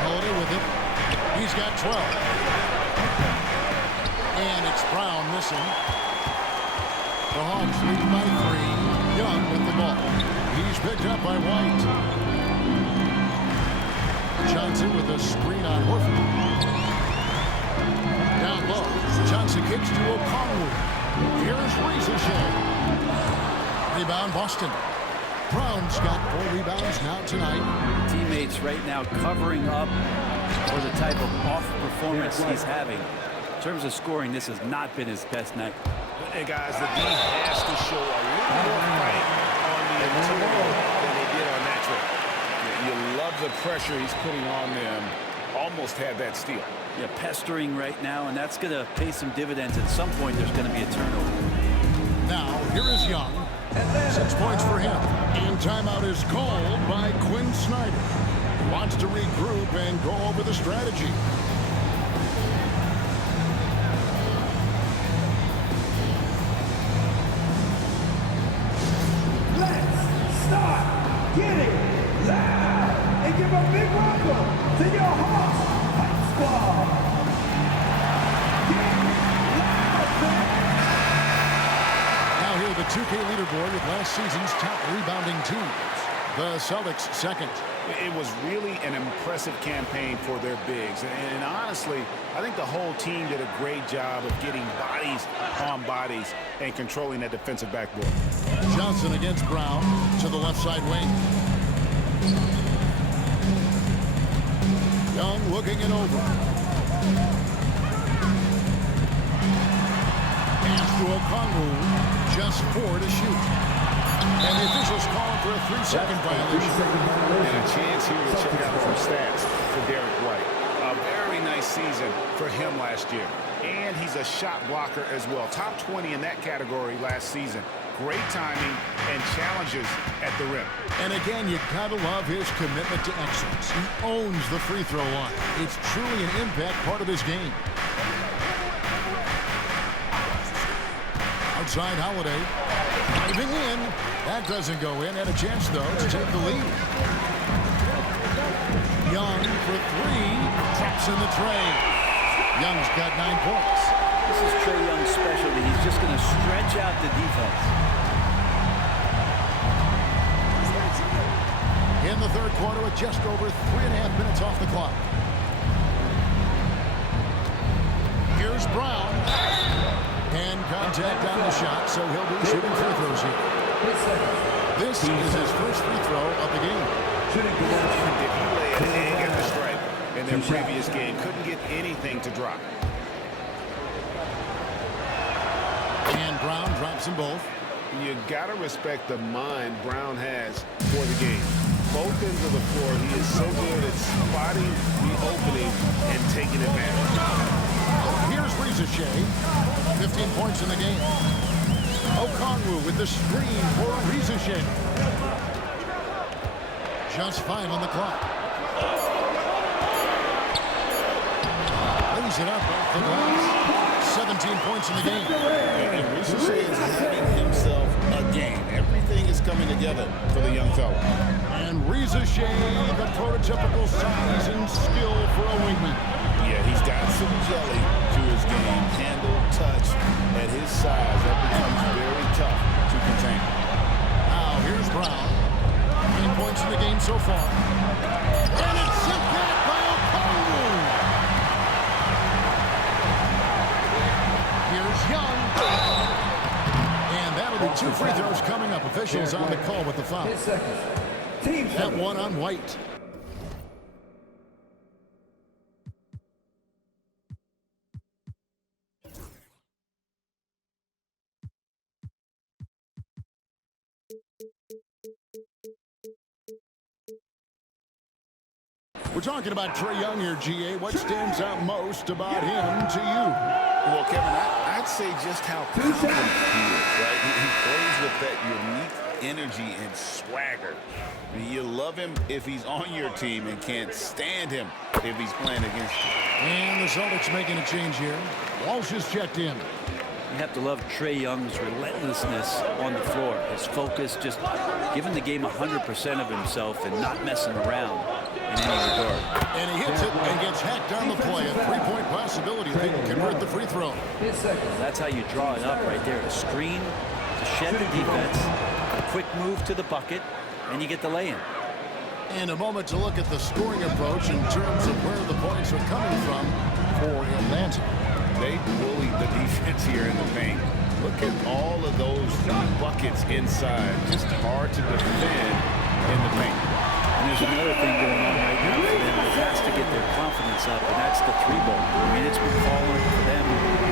Holiday with it. He's got 12. And it's Brown missing. The Hawks lead by 3. Young with the ball. He's picked up by White. Johnson with a screen on Horford. Down low. Johnson kicks to Okongwu. Here's Riesesheim. Rebound Boston. Brown's got 4 rebounds now tonight. Teammates right now covering up for the type of off performance he's having. In terms of scoring, this has not been his best night. And guys, the D has to show a little more fight on the interior than they did on that trip. You love the pressure he's putting on them. Almost had that steal. Yeah, pestering right now, and that's going to pay some dividends. At some point, there's going to be a turnover. Now, here is Young. 6 points for him. And timeout is called by Quinn Snyder. He wants to regroup and go over the strategy. Let's start getting loud and give a big welcome to your Hawks Hype Squad. Get loud, fans. Now here the 2K leaderboard with last season's top rebounding teams. The Celtics second. It was really an impressive campaign for their bigs. And honestly, I think the whole team did a great job of getting bodies on bodies and controlling that defensive backboard. Johnson against Brown to the left side wing. Young looking it over. Pass to Okongwu. Just 4 to shoot. And the officials calling for a 3-second violation. And a chance here to check out some stats for Derek White. A very nice season for him last year. And he's a shot blocker as well. Top 20 in that category last season. Great timing and challenges at the rim. And again, you gotta love his commitment to excellence. He owns the free throw line. It's truly an impact part of his game. Outside Holiday. Diving in. That doesn't go in. Had a chance, though, to take the lead. Young for 3. Traps in the tray. Young's got 9 points. This is Trae Young's specialty. He's just going to stretch out the defense. In the third quarter with just over 3.5 minutes off the clock. Here's Brown. And contact on the shot, so he'll be shooting free throws here. This is his first free throw of the game. Did he lay an egg at the stripe in their previous game? Couldn't get anything to drop. And Brown drops them both. You got to respect the mind Brown has for the game. Both ends of the floor, he is so good at spotting the opening and taking advantage. Here's Riesesheim. 15 points in the game. Okongwu with the screen for Riesesheim. Just 5 on the clock. Lays it up off the glass. 17 points in the game. And Riesesheim is having himself a game. Every everything is coming together for the young fella. And Reza Shea, the prototypical size and skill for a wingman. Yeah, he's got some jelly to his game. Handle, touch, at his size, that becomes very tough to contain. Now, here's Brown. 8 points in the game so far. And it's sent back by Okongwu. Here's Young. And that'll be 2 free throws coming up. Officials on the call with the foul. 10 seconds. Team That one on White. We're talking about Trae Young here, GA. What stands out most about him to you? Well, Kevin, I'd say just how confident he is, right? He plays with that unique energy and swagger. I mean, you love him if he's on your team and can't stand him if he's playing against you. And the Celtics making a change here. Walsh is checked in. You have to love Trae Young's relentlessness on the floor. His focus, just giving the game 100% of himself and not messing around in any regard. And he hits it and gets hacked on the play. A three-point possibility if he can convert the free throw. That's how you draw it up right there. A screen to shed the defense, a quick move to the bucket, and you get the lay-in. And a moment to look at the scoring approach in terms of where the points are coming from for Atlanta. They bullied the defense here in the paint. Look at all of those buckets inside. Just hard to defend in the paint. And there's another thing going on right now for them that has to get their confidence up, and that's the 3-ball. I mean, it's been falling for them.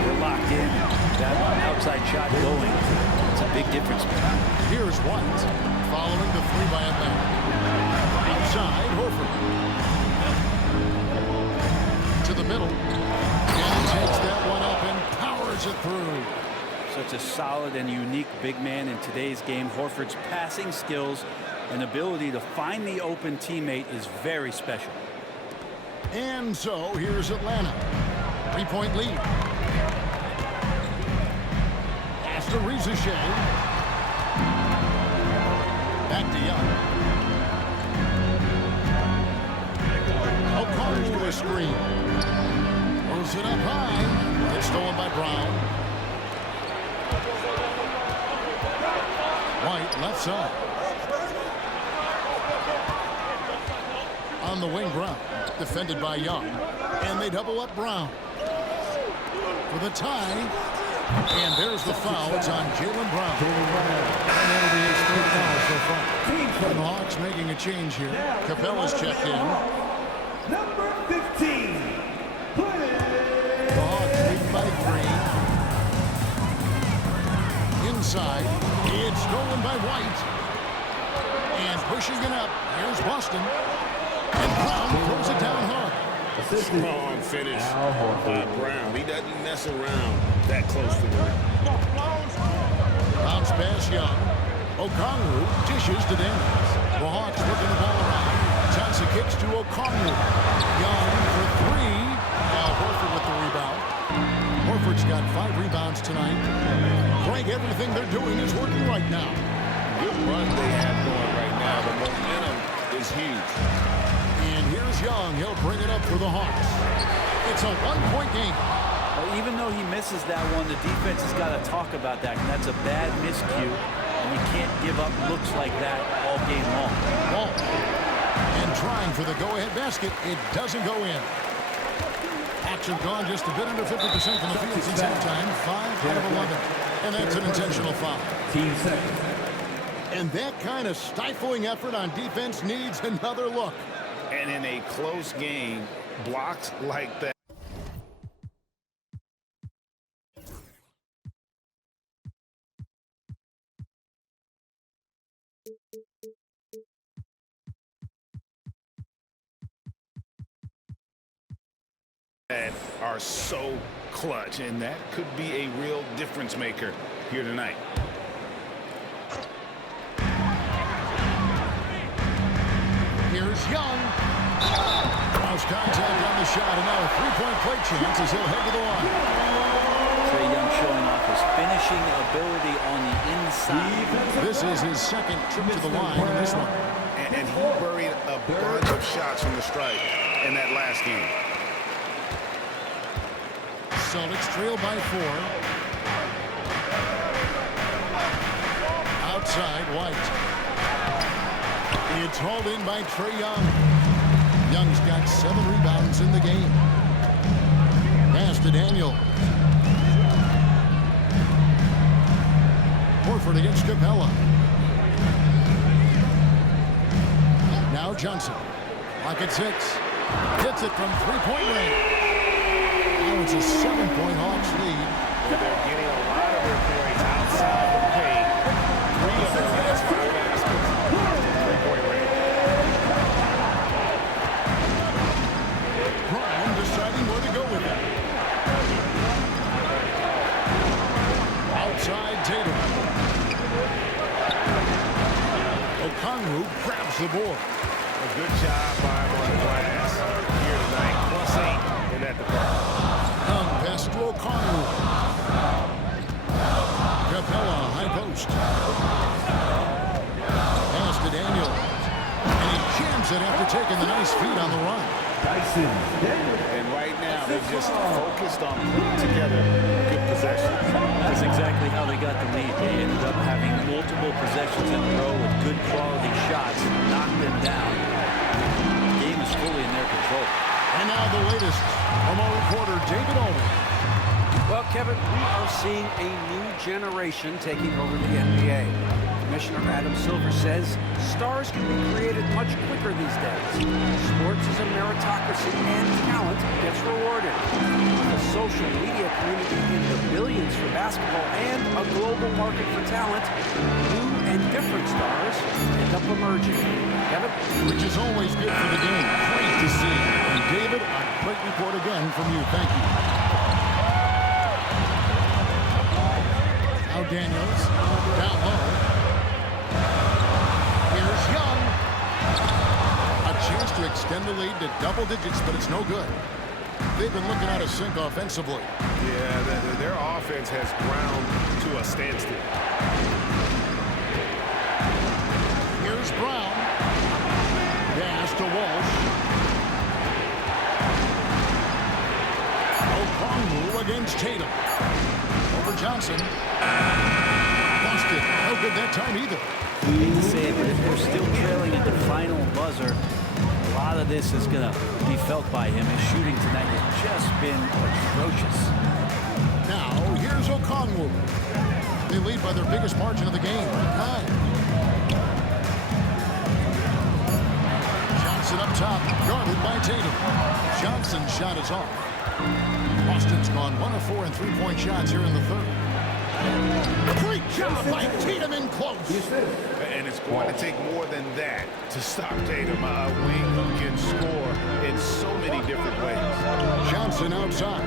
They're locked in. That outside shot going. It's a big difference maker. Here's White following the 3 by Atlanta. Outside, Horford. To the middle. And takes that one up and powers it through. Such a solid and unique big man in today's game. Horford's passing skills and ability to find the open teammate is very special. And so here's Atlanta. 3-point lead. Pass to Reza Shea. Back to Young. Okongwu to a screen. Throws it up high. It's stolen by Brown. White left side. On the wing, Brown. Defended by Young. And they double up Brown. For the tie. And there's the foul. It's on Jaylen Brown. And that'll be his 3rd foul so far. And the Hawks making a change here. Capella's checked in. Number 15. The Hawks lead by 3. Inside. It's stolen by White. And pushing it up. Here's Boston. And Brown throws it down hard. Strong finish by Brown. He doesn't mess around that close to the rim. Bounce pass Young. Okongwu dishes to Daniels. The Hawks working the ball around. Johnson kicks to Okongwu. Young for 3. Now Horford with the rebound. Horford's got 5 rebounds tonight. Greg, everything they're doing is working right now. Good run they have going right now. The momentum is huge. And here's Young. He'll bring it up for the Hawks. It's a 1-point game. Well, even though he misses that one, the defense has got to talk about that. And that's a bad miscue. And you can't give up looks like that all game long. Ball. And trying for the go-ahead basket. It doesn't go in. Hawks have gone just a bit under 50% from the field since halftime. 5 out of 11. And that's an intentional foul. Team second. And that kind of stifling effort on defense needs another look. And in a close game, blocks like that. That are so clutch, and that could be a real difference maker here tonight. Here's Young. Cross contact on the shot, and now a 3-point play chance as he'll head to the line. Trae Young showing off his finishing ability on the inside. This is his second trip to the line in this one. And he buried a bunch of shots from the stripe in that last game. Celtics trail by 4. Outside, White. It's hauled in by Trae Young. Young's got 7 rebounds in the game. Pass to Daniel. Horford against Capella. Now Johnson. Clock at 6. Hits it from three-point range. Now it's a 7-point Hawks lead. They're getting a lot of their points outside the paint. 3 of their last 5 baskets from three-point range. Brown deciding where to go with it. Outside Tatum. Okongwu grabs the board. A good job by him on the glass here tonight. +8 in that department. Young pass to Okongwu. Capella, high post. Pass to Daniel. And he jams it after taking the nice feed on the run. And right now, they're just focused on putting together good possessions. That's exactly how they got the lead. They ended up having multiple possessions in a row with good quality shots, knocked them down. The game is fully in their control. And now the latest from our reporter, David Aldridge. Well, Kevin, we are seeing a new generation taking over the NBA. Commissioner Adam Silver says stars can be created much quicker these days. Sports is a meritocracy and talent gets rewarded. With a social media community in the billions for basketball and a global market for talent, new and different stars end up emerging. Kevin? Which is always good for the game. Great to see. And David, a great report again from you. Thank you. Now Daniels down low. Here's Young. A chance to extend the lead to double digits, but it's no good. They've been looking out of sync offensively. Yeah, their offense has ground to a standstill. Here's Brown. Pass to Walsh. Okongwu against Tatum. Over Johnson. Busted. No good that time either. I hate to say it, but if they're still trailing at the final buzzer, a lot of this is going to be felt by him. His shooting tonight has just been atrocious. Now, here's Okongwu. They lead by their biggest margin of the game. 9. Johnson up top, guarded by Tatum. Johnson's shot is off. Boston's gone 1 of 4 in three-point shots here in the third. Great job by Tatum in close. And it's going to take more than that to stop Tatum. A wing who can score in so many different ways. Johnson outside.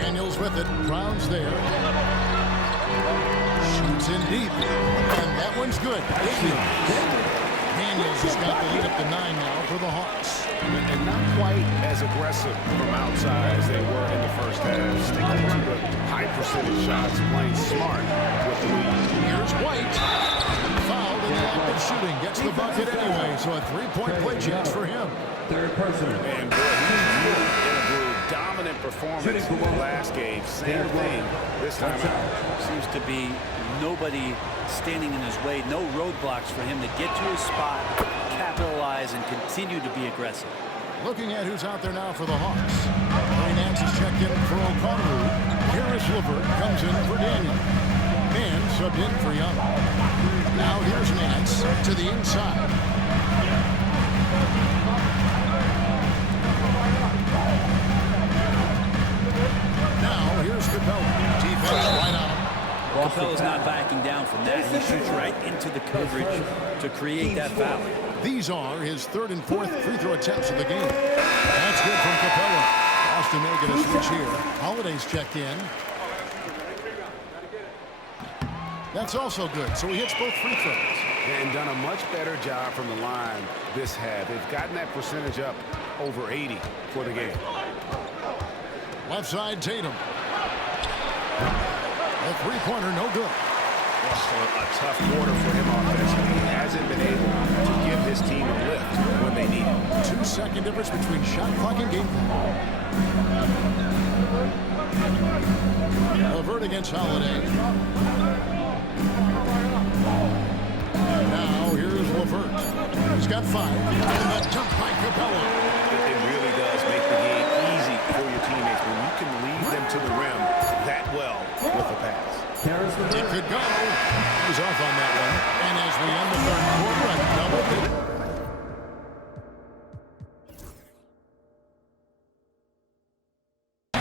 Daniels with it. Brown's there. Shoots in deep. And that one's good. Daniels has got the lead up to 9 now for the Hawks. And not quite as aggressive from outside as they were in the first half. Sticking to the high percentage shots, playing smart with the lead. Here's White. Fouled in the act of shooting. Gets the bucket anyway, so a 3-point play chance for him. And boy, he's really in a groove. Dominant performance in the last game. Same thing this time out. Seems to be nobody standing in his way, no roadblocks for him to get to his spot, capitalize, and continue to be aggressive. Looking at who's out there now for the Hawks. Ray Nance is checked in for Okongwu. Harris LeVert comes in for Daniel. And subbed in for Young. Now here's Nance to the inside. Now here's Capella. Defense right on him. Capella's not backing down from that. He shoots right into the coverage to create that foul. These are his 3rd and 4th free throw attempts of the game. That's good from Capella. Boston may get a switch here. Holiday's checked in. That's also good, so he hits both free throws. And done a much better job from the line this half. They've gotten that percentage up over 80 for the game. Left side, Tatum. A three-pointer, no good. A tough quarter for him offensively. He hasn't been able to give his team a lift when they need it. 2-second difference between shot clock and game clock. LeVert against Holiday. Now here's LeVert. He's got 5. And that jump by Capella. It really does make the game easy for your teammates when you can lead them to the rim that well with a pass. It could go. He was off on that one. And as we end the third quarter, a double hit.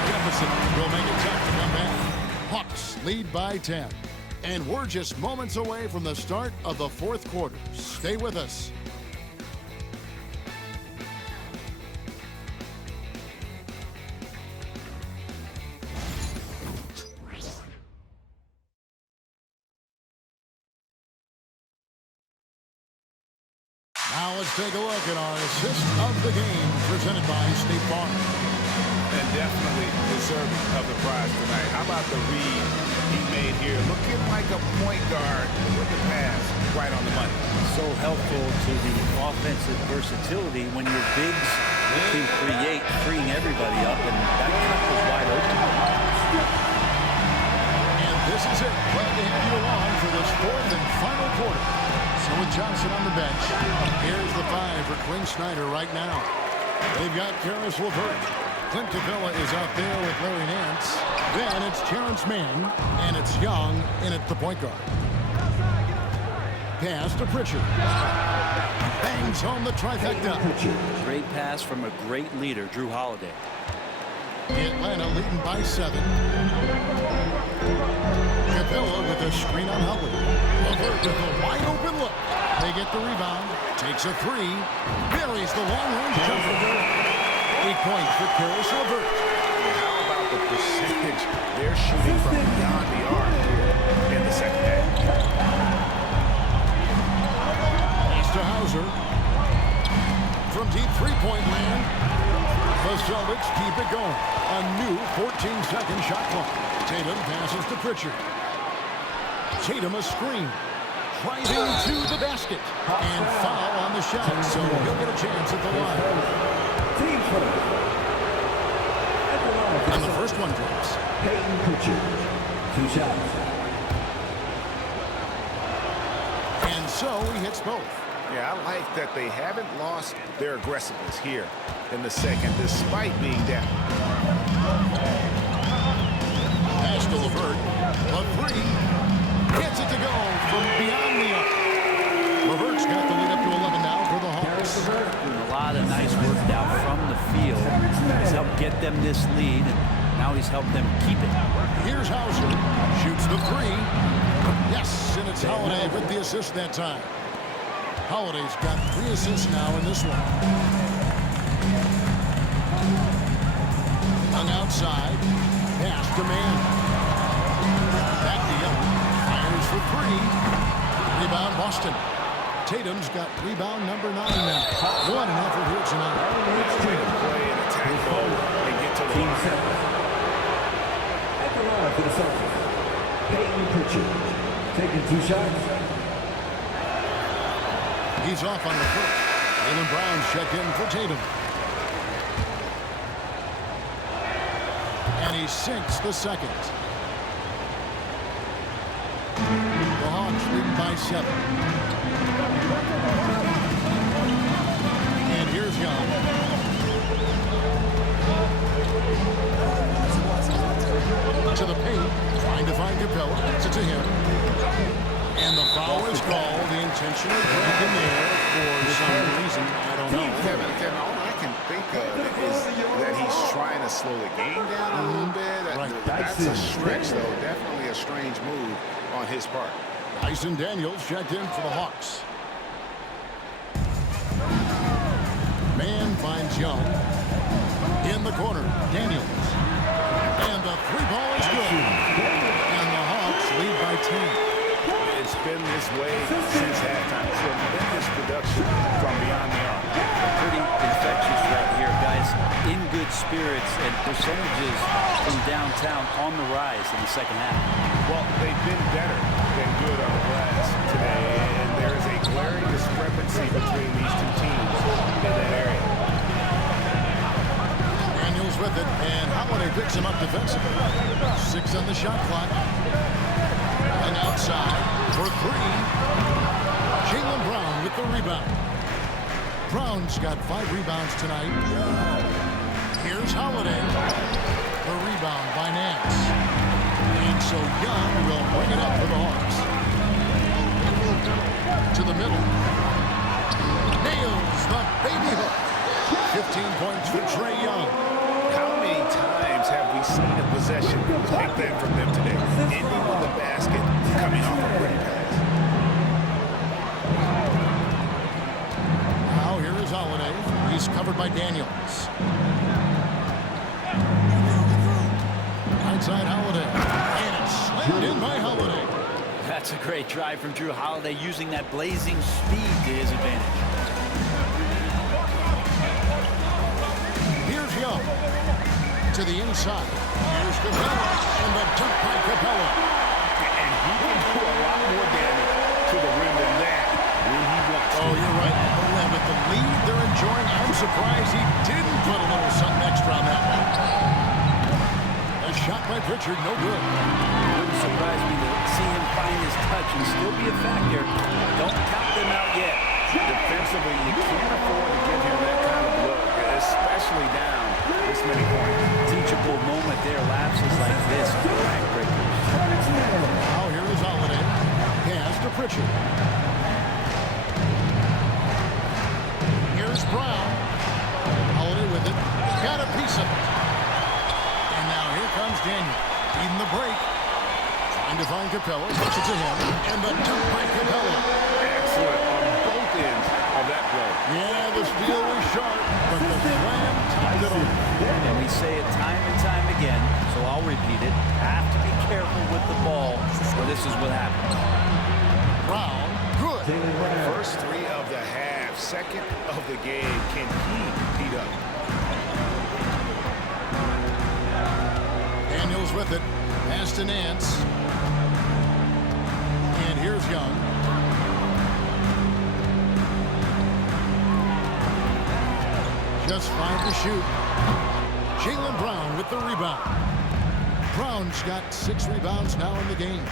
Jefferson will make it tough to come back. Hawks lead by 10. And we're just moments away from the start of the fourth quarter. Stay with us. Now let's take a look at our assist of the game presented by State Farm. And definitely deserving of the prize tonight. How about the read he made here? Looking like a point guard with the pass right on the money. So helpful to the offensive versatility when your bigs can create, freeing everybody up, and that cut was wide open. And this is it. Glad to have you along for this fourth and final quarter. So with Johnson on the bench, here's the 5 for Quinn Snyder right now. They've got Karis LeVert. Clint Capella is out there with Larry Nance. Then it's Terrence Mann, and it's Young in at the point guard. Pass to Pritchard. Bangs home the trifecta. Great pass from a great leader, Drew Holiday. Atlanta leading by 7. Capella with a screen on Hubbard. LeVert with a wide open look. They get the rebound. Takes a 3. Buries the long-range jumper. 8 points for Karis LeVert. How about the percentage they're shooting from beyond the arc here in the second half? Pass to Hauser. From deep three-point land, the Celtics keep it going. A new 14-second shot clock. Tatum passes to Pritchard. Tatum a screen. Driving to the basket. And foul on the shot, so he'll get a chance at the line. And the first one drops. Peyton Pritchard, 2 shots. And so he hits both. Yeah, I like that they haven't lost their aggressiveness here in the second, despite being down. Pass to LeVert. A 3. Gets it to go from beyond the arc. LeVert's got the lead up to 11 now for the Hawks. Doing a lot of nice work down from the field. He's helped get them this lead, and now he's helped them keep it. Here's Hauser. Shoots the 3. Yes, and it's Holiday with the assist that time. Holiday's got 3 assists now in this one. Hung outside. Pass to Mann. Back to Young. Fires for 3. Rebound Boston. Tatum's got rebound number 9 now. What an effort here tonight. Way to play and attack ball and get to the line. At the line for the Celtics, Peyton Pritchard, taking 2 shots. He's off on the first. Jaylen Brown's checked in for Tatum. And he sinks the second. The Hawks lead by 7. And here's Young. To the paint, trying to find Capella. It's to him. And the foul is called. The intentional break in there for some reason. I don't know. Kevin, all I can think of is that he's trying to slow the game down a little bit. Right. That's a stretch, though. Definitely a strange move on his part. Dyson Daniels checked in for the Hawks. Mann finds Young. In the corner, Daniels. And the 3-ball is good. And the Hawks lead by 10. It's been this way since halftime. Tremendous production from beyond the arc. Pretty infectious right here, guys. In good spirits and percentages from downtown on the rise in the second half. Well, they've been better than good on the glass today, and there is a glaring discrepancy between these two teams in that area. Daniels with it, and Holiday picks him up defensively. 6 on the shot clock. And outside for 3. Jaylen Brown with the rebound. Brown's got 5 rebounds tonight. Here's Holiday. The rebound by Nance. And so Young will bring it up for the Hawks. To the middle. Nails the baby hook. 15 points for Trae Young. How many times have we seen a possession like that from them today? Ending on the basket, coming off a pretty pass. Now here is Holiday. He's covered by Daniels. Outside Holiday. And it's slammed in by Holiday. That's a great drive from Drew Holiday, using that blazing speed to his advantage. Here's Young. To the inside. Here's Capella. And the dunk by Capella. And he can do a lot more damage to the rim than that when he wants to. Oh, you're right. And with the lead they're enjoying, I'm surprised he didn't put a little something extra on that one. A shot by Pritchard, no good. Wouldn't surprise me to see him find his touch and still be a factor. Don't count them out yet. Defensively, you can't afford to give him that kind of look, especially down this many points. Teachable moment there. Lapses like this are backbreakers. Now here is Holiday. Pass to Pritchard. Here's Brown. Holiday with it. Got a piece of it. And now here comes Daniel. Feeding the break. Trying to find Capella. Gets it to him. And the dunk by Capella. Excellent on both ends of that play. Yeah, the steal was sharp, but the slam tied it on. And we say it time and time again, so I'll repeat it. Have to be careful with the ball, or this is what happens. Brown, good. First 3 of the half, second of the game. Can he beat up? Daniels with it. Pass to Nance. And here's Young. Just 5 to shoot. Jaylen Brown with the rebound. Brown's got 6 rebounds now in the game.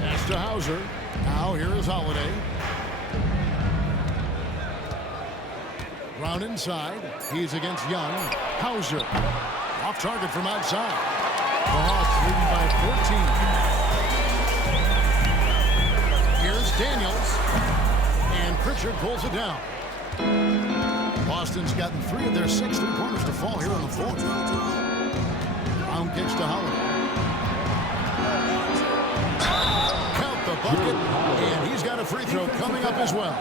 Pass to Hauser. Now here is Holiday. Brown inside. He's against Young. Hauser. Off target from outside. The Hawks leading by 14. Here's Daniels. And Pritchard pulls it down. Boston's gotten 3 of their 6 3-pointers to fall here in the 4th. Brown kicks to Holiday. Count the bucket. And he's got a free throw coming up as well.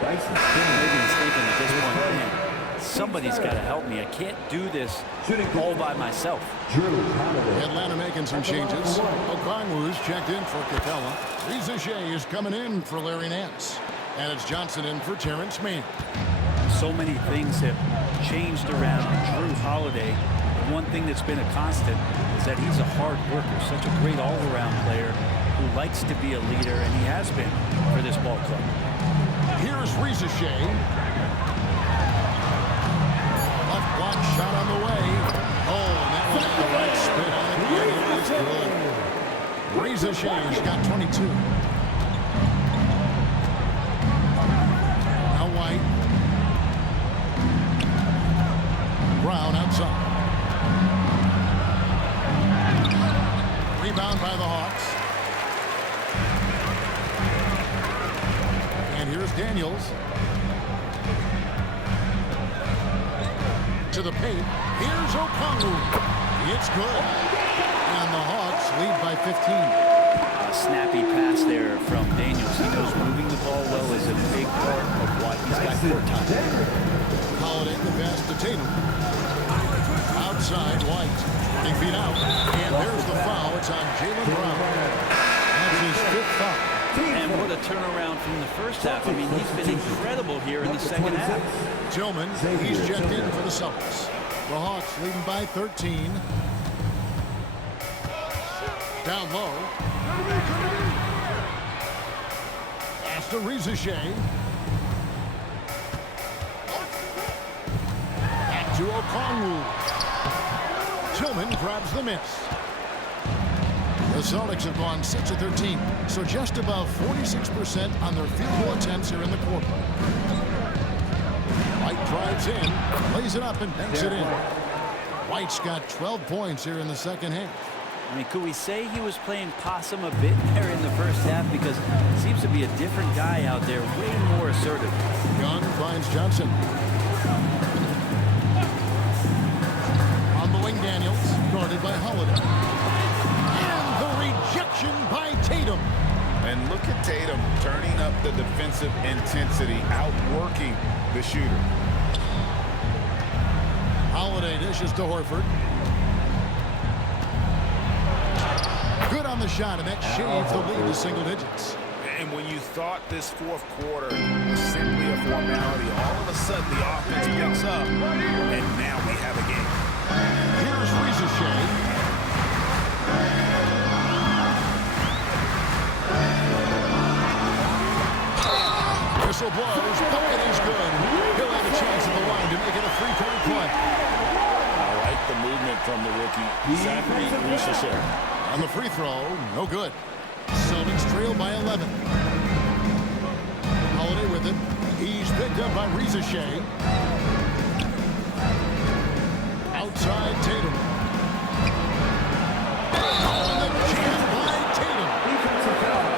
Maybe he's thinking at this point, man, somebody's got to help me. I can't do this all by myself. Atlanta making some changes. Okongwu's checked in for Capella. Riza Shea is coming in for Larry Nance. And it's Johnson in for Terrence Mann. So many things have changed around Drew Holiday. One thing that's been a constant is that he's a hard worker, such a great all-around player who likes to be a leader, and he has been for this ball club. Here's Riza Shea. Left block shot on the way. Oh, and that one had the right spin on it. And it is good. Riza Shea's got 22. Now White. Brown outside. Rebound by the Hawks. And here's Daniels. To the paint. Here's Okongwu. It's good. And the Hawks lead by 15. A snappy pass there from Daniels. He knows moving the ball well is a big part of what he's got court time. Holiday the pass to Tatum. Outside White. 20 feet out. And there's the foul. It's on Jaylen Brown. That's his 5th foul. And what a turnaround from the first half. I mean, he's been incredible here in the second half. Tillman, he's checked in for the Celtics. The Hawks leading by 13. Down low. Pass to Rizachet. Back to Okongwu. Tillman grabs the miss. The Celtics have gone 6 of 13, so just above 46% on their field goal attempts here in the quarter. White drives in, lays it up, and banks it in. White's got 12 points here in the second half. I mean, could we say he was playing possum a bit there in the first half? Because he seems to be a different guy out there, way more assertive. Young finds Johnson. On the wing, Daniels, guarded by Holiday. And the rejection by Tatum. And look at Tatum turning up the defensive intensity, outworking the shooter. Holiday dishes to Horford. Good on the shot, and that shaves the lead to single digits. And when you thought this fourth quarter was simply a formality, all of a sudden the offense picks up, and now we have a game. Here's Rizachet. Whistle blows, bucket is good. He'll have a chance at the line to make it a three-point play. I like the movement from the rookie, Zachary Rizachet. On the free throw, no good. Celtics trail by 11. Holiday with it. He's picked up by Rizachet. Outside Tatum. On the jam by Tatum.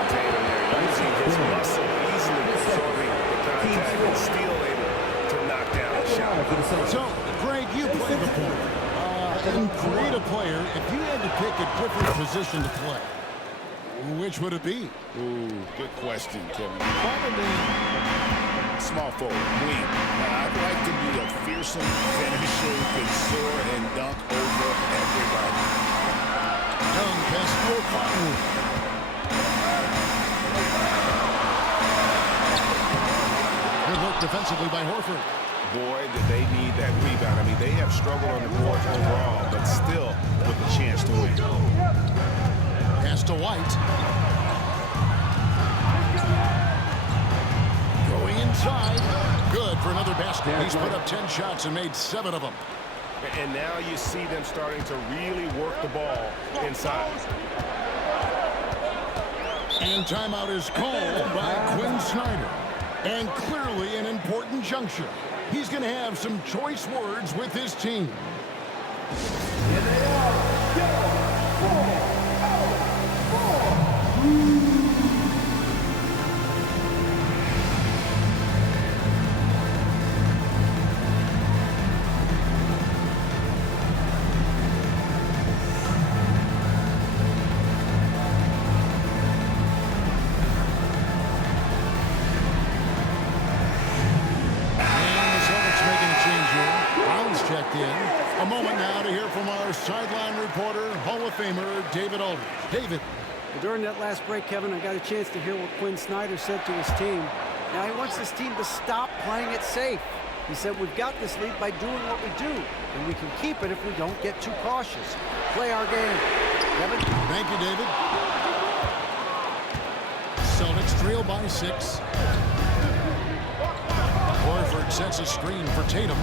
Tatum there using his muscle, easily absorbing the contact and still able to knock down a shot. So, Greg, you play the point. And create a player, if you had to pick a different position to play, which would it be? Ooh, good question, Kevin. Probably small forward, wing. I'd like to be a fearsome finisher who can soar and dunk over everybody. Young pass to Okongwu. Good work defensively by Horford. Boy, did they need that rebound. I mean, they have struggled on the court overall, but still with a chance to win. Pass to White. Going inside. Good for another basket. He's put up 10 shots and made 7 of them. And now you see them starting to really work the ball inside. And timeout is called by Quinn Snyder. And clearly an important juncture. He's going to have some choice words with his team. Here they are. Go. 4 out. 4. A moment now to hear from our sideline reporter, Hall of Famer David Aldridge. David. Well, during that last break, Kevin, I got a chance to hear what Quinn Snyder said to his team. Now, he wants his team to stop playing it safe. He said, we've got this lead by doing what we do, and we can keep it if we don't get too cautious. Play our game. Kevin? Thank you, David. Celtics trail by 6. Horford sets a screen for Tatum.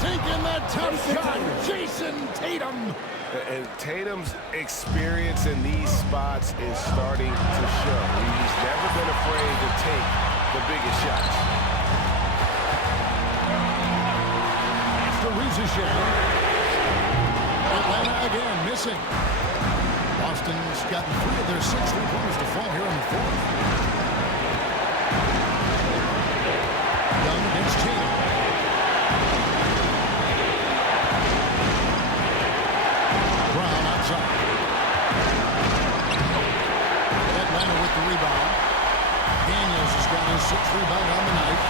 Taking that tough shot, Jason Tatum. And Tatum's experience in these spots is starting to show. He's never been afraid to take the biggest shots. After Rizachet. Atlanta again missing. Boston's gotten 3 of their 6 3-pointers to fall here in the 4th. Young against Tatum. Atlanta with the rebound. Daniels has got his 6th rebound on the night.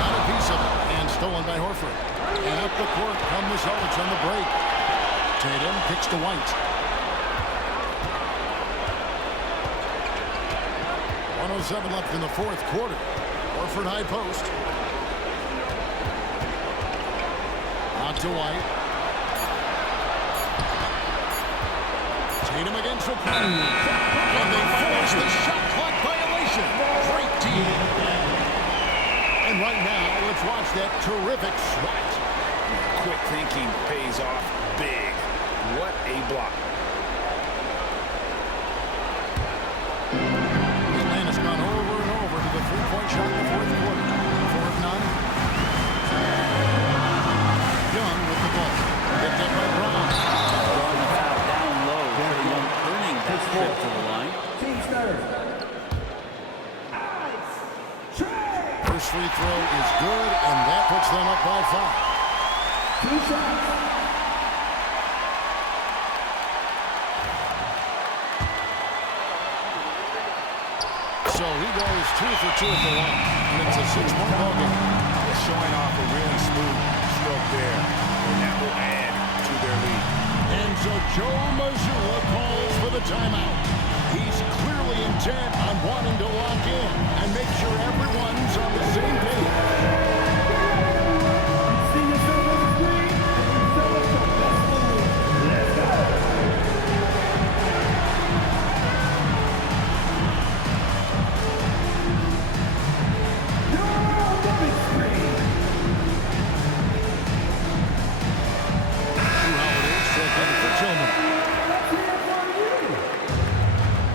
Got a piece of it and stolen by Horford. And up the court come the Celtics on the break. Tatum kicks to White. 1:07 left in the fourth quarter. Horford high post. Out to White. Tatum against the and they force the shot clock violation. Great team. And right now, let's watch that terrific swat. Quick thinking pays off big. What a block. Atlanta's gone over and over to the three-point shot in the fourth quarter. 4 of 9. Young with the ball. Picked up by Brown. Drawing the foul down low. Trae Young earning that trip to the line. First free throw is good, and that puts them up by 5. 2 shots. So he goes 2 for 2 at the line, and it's a 6-point ball game. They're showing off a really smooth stroke there, and that will add to their lead. And so Joe Mazzulla calls for the timeout. He's clearly intent on wanting to lock in and make sure everyone's on the same page. See yourself on the screen. Show us the best move. Let's go. You're on the big screen. Drew Holiday checking in for Tillman. Let's hear it from you.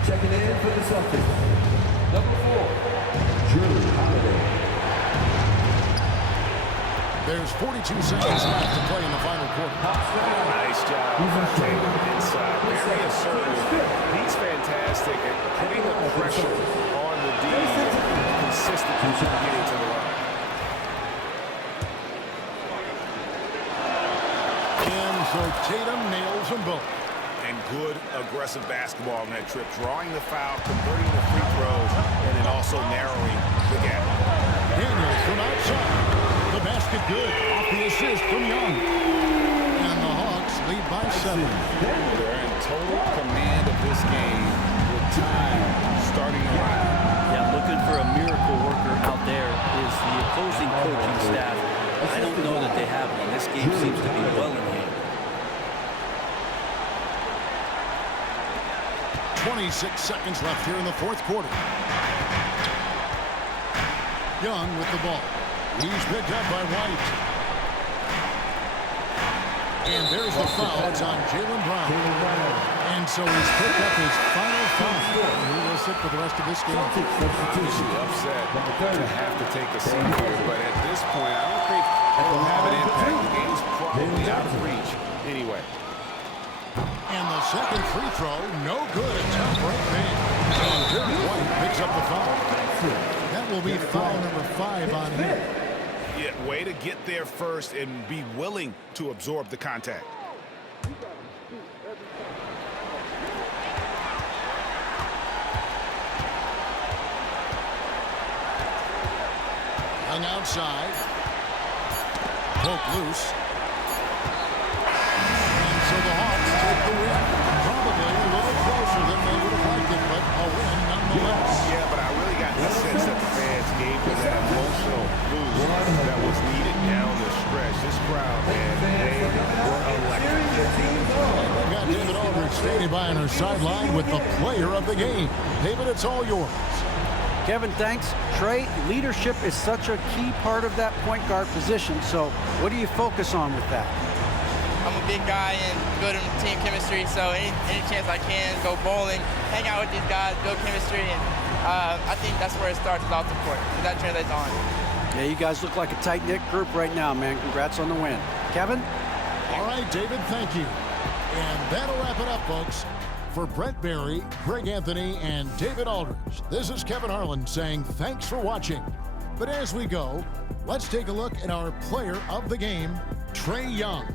Checking in for the Celtics. Number 4, Drew Holiday. There's 42 seconds left to play in the final quarter. Nice job by Tatum inside. Very assertive. He's fantastic at putting the pressure on the D consistently getting to the line. And so Tatum nails them both. And good aggressive basketball on that trip. Drawing the foul, converting the free throws, and then also narrowing the gap. Daniels from outside. The basket good. Off the assist from Young. And the Hawks lead by 7. They're in total command of this game with time starting to run. Yeah, looking for a miracle worker out there is the opposing coaching staff. I don't know that they have one. This game seems to be well in hand. 26 seconds left here in the fourth quarter. Young with the ball. He's picked up by White. And there's the foul. It's on Jaylen Brown. And so he's picked up his final foul. He will sit for the rest of this game. Obviously upset to have to take a seat here, but at this point, I don't think it will have an impact. The game's probably out of reach anyway. And the second free throw, no good. A tough break made. And Derek White picks up the foul. That will be foul number 5 on him. Yeah, way to get there first and be willing to absorb the contact. Young outside. Poke loose. And so the Hawks take the win. Probably a little closer than they would have liked it, but a win nonetheless. Yeah, but I really got the sense that the fans gave them that emotional boost that was needed down the stretch. This crowd, man, they were electric. We've got David Aldridge standing by on our sideline with the player of the game. David, it's all yours. Kevin, thanks. Trae, leadership is such a key part of that point guard position. So what do you focus on with that? I'm a big guy and good in team chemistry, so any chance I can, go bowling, hang out with these guys, build chemistry, and I think that's where it starts, is off the court. That translates on. Yeah, you guys look like a tight-knit group right now, man. Congrats on the win. Kevin? All right, David, thank you. And that'll wrap it up, folks. For Brent Barry, Greg Anthony, and David Aldridge, this is Kevin Harlan saying thanks for watching. But as we go, let's take a look at our player of the game, Trae Young.